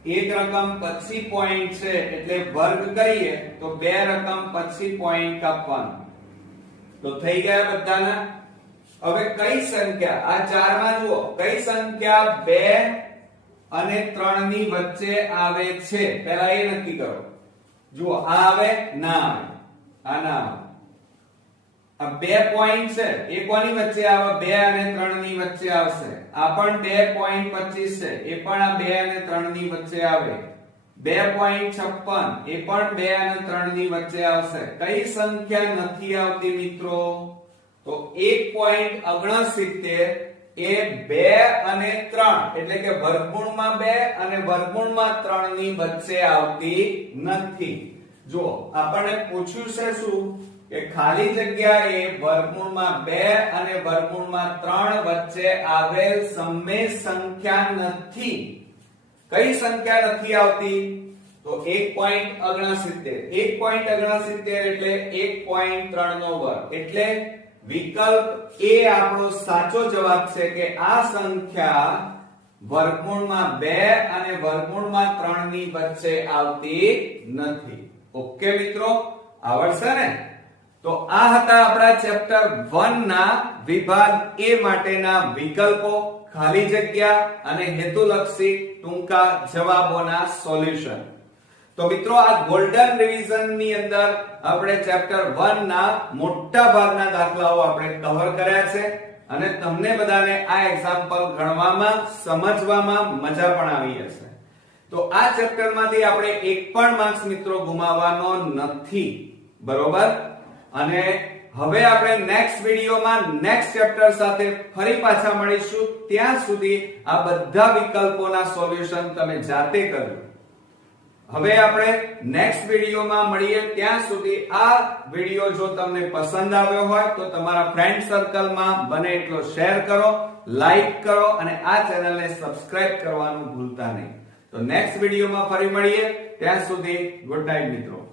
એક રકમ પછી પોઈન્ટ છે એટલે વર્ગ કરીએ તો બે રકમ પછી પોઈન્ટ કાપવાનું. તો થઈ ગયા બધાના. હવે કઈ સંખ્યા આ ચારમાં જુઓ કઈ સંખ્યા 2 અને 3 ની વચ્ચે આવે છે? પહેલા એ નક્કી કરો. જુઓ આ આવે? ના આવે. આ ના આવે. આ 2 પોઈન્ટ છે એ કોની વચ્ચે આવે 2 અને 3 ની વચ્ચે આવશે આ પણ 2.25 છે એ પણ આ 2 અને 3 ની વચ્ચે આવે 2.56 એ પણ 2 અને 3 ની વચ્ચે આવશે કઈ સંખ્યા નથી આવતી મિત્રો તો 1.69 એ 2 અને 3 એટલે કે વર્ગમૂળમાં 2 અને વર્ગમૂળમાં 3 ની વચ્ચે આવતી નથી જો આપણને પૂછ્યું છે શું કે ખાલી જગ્યા એ વર્ગમૂળમાં 2 અને વર્ગમૂળમાં 3 વચ્ચે આવેલ સમમેય સંખ્યા નથી કઈ સંખ્યા નથી આવતી તો 1.69 એટલે 1.3 નો વર્ગ એટલે વિકલ્પ એ આપણો સાચો જવાબ છે કે આ સંખ્યા વર્ગમૂળમાં 2 અને વર્ગમૂળમાં 3 ની વચ્ચે આવતી નથી ઓકે મિત્રો આવડશે ને તો આ હતા આપણા ચેપ્ટર 1 ના વિભાગ A માટેના વિકલ્પો ખાલી જગ્યા અને હેતુલક્ષી ટૂંકા જવાબોના સોલ્યુશન તો મિત્રો આ ગોલ્ડન રિવિઝન ની અંદર આપણે ચેપ્ટર 1 ના મોટા ભાગના દાખલાઓ આપણે કવર કર્યા છે અને તમને બધાને આ એક્ઝામ્પલ ગણવામાં સમજવામાં મજા પણ આવી હશે તો આ ચેપ્ટર માંથી આપણે એક પણ માર્ક્સ મિત્રો ગુમાવવાનો નથી બરોબર અને હવે આપણે નેક્સ્ટ વિડિયોમાં નેક્સ્ટ ચેપ્ટર સાથે ફરી પાછા મળીશું ત્યાં સુધી આ બધા વિકલ્પોના સોલ્યુશન તમે જાતે કરજો હવે આપણે નેક્સ્ટ વિડિયોમાં મળીએ ત્યાં સુધી આ વિડિયો જો તમને પસંદ આવ્યો હોય તો તમારા ફ્રેન્ડ સર્કલમાં બને એટલો શેર કરો લાઈક કરો અને આ ચેનલને સબસ્ક્રાઇબ કરવાનું ભૂલતા નહીં તો નેક્સ્ટ વિડિયોમાં ફરી મળીએ ત્યાં સુધી ગુડ નાઈટ મિત્રો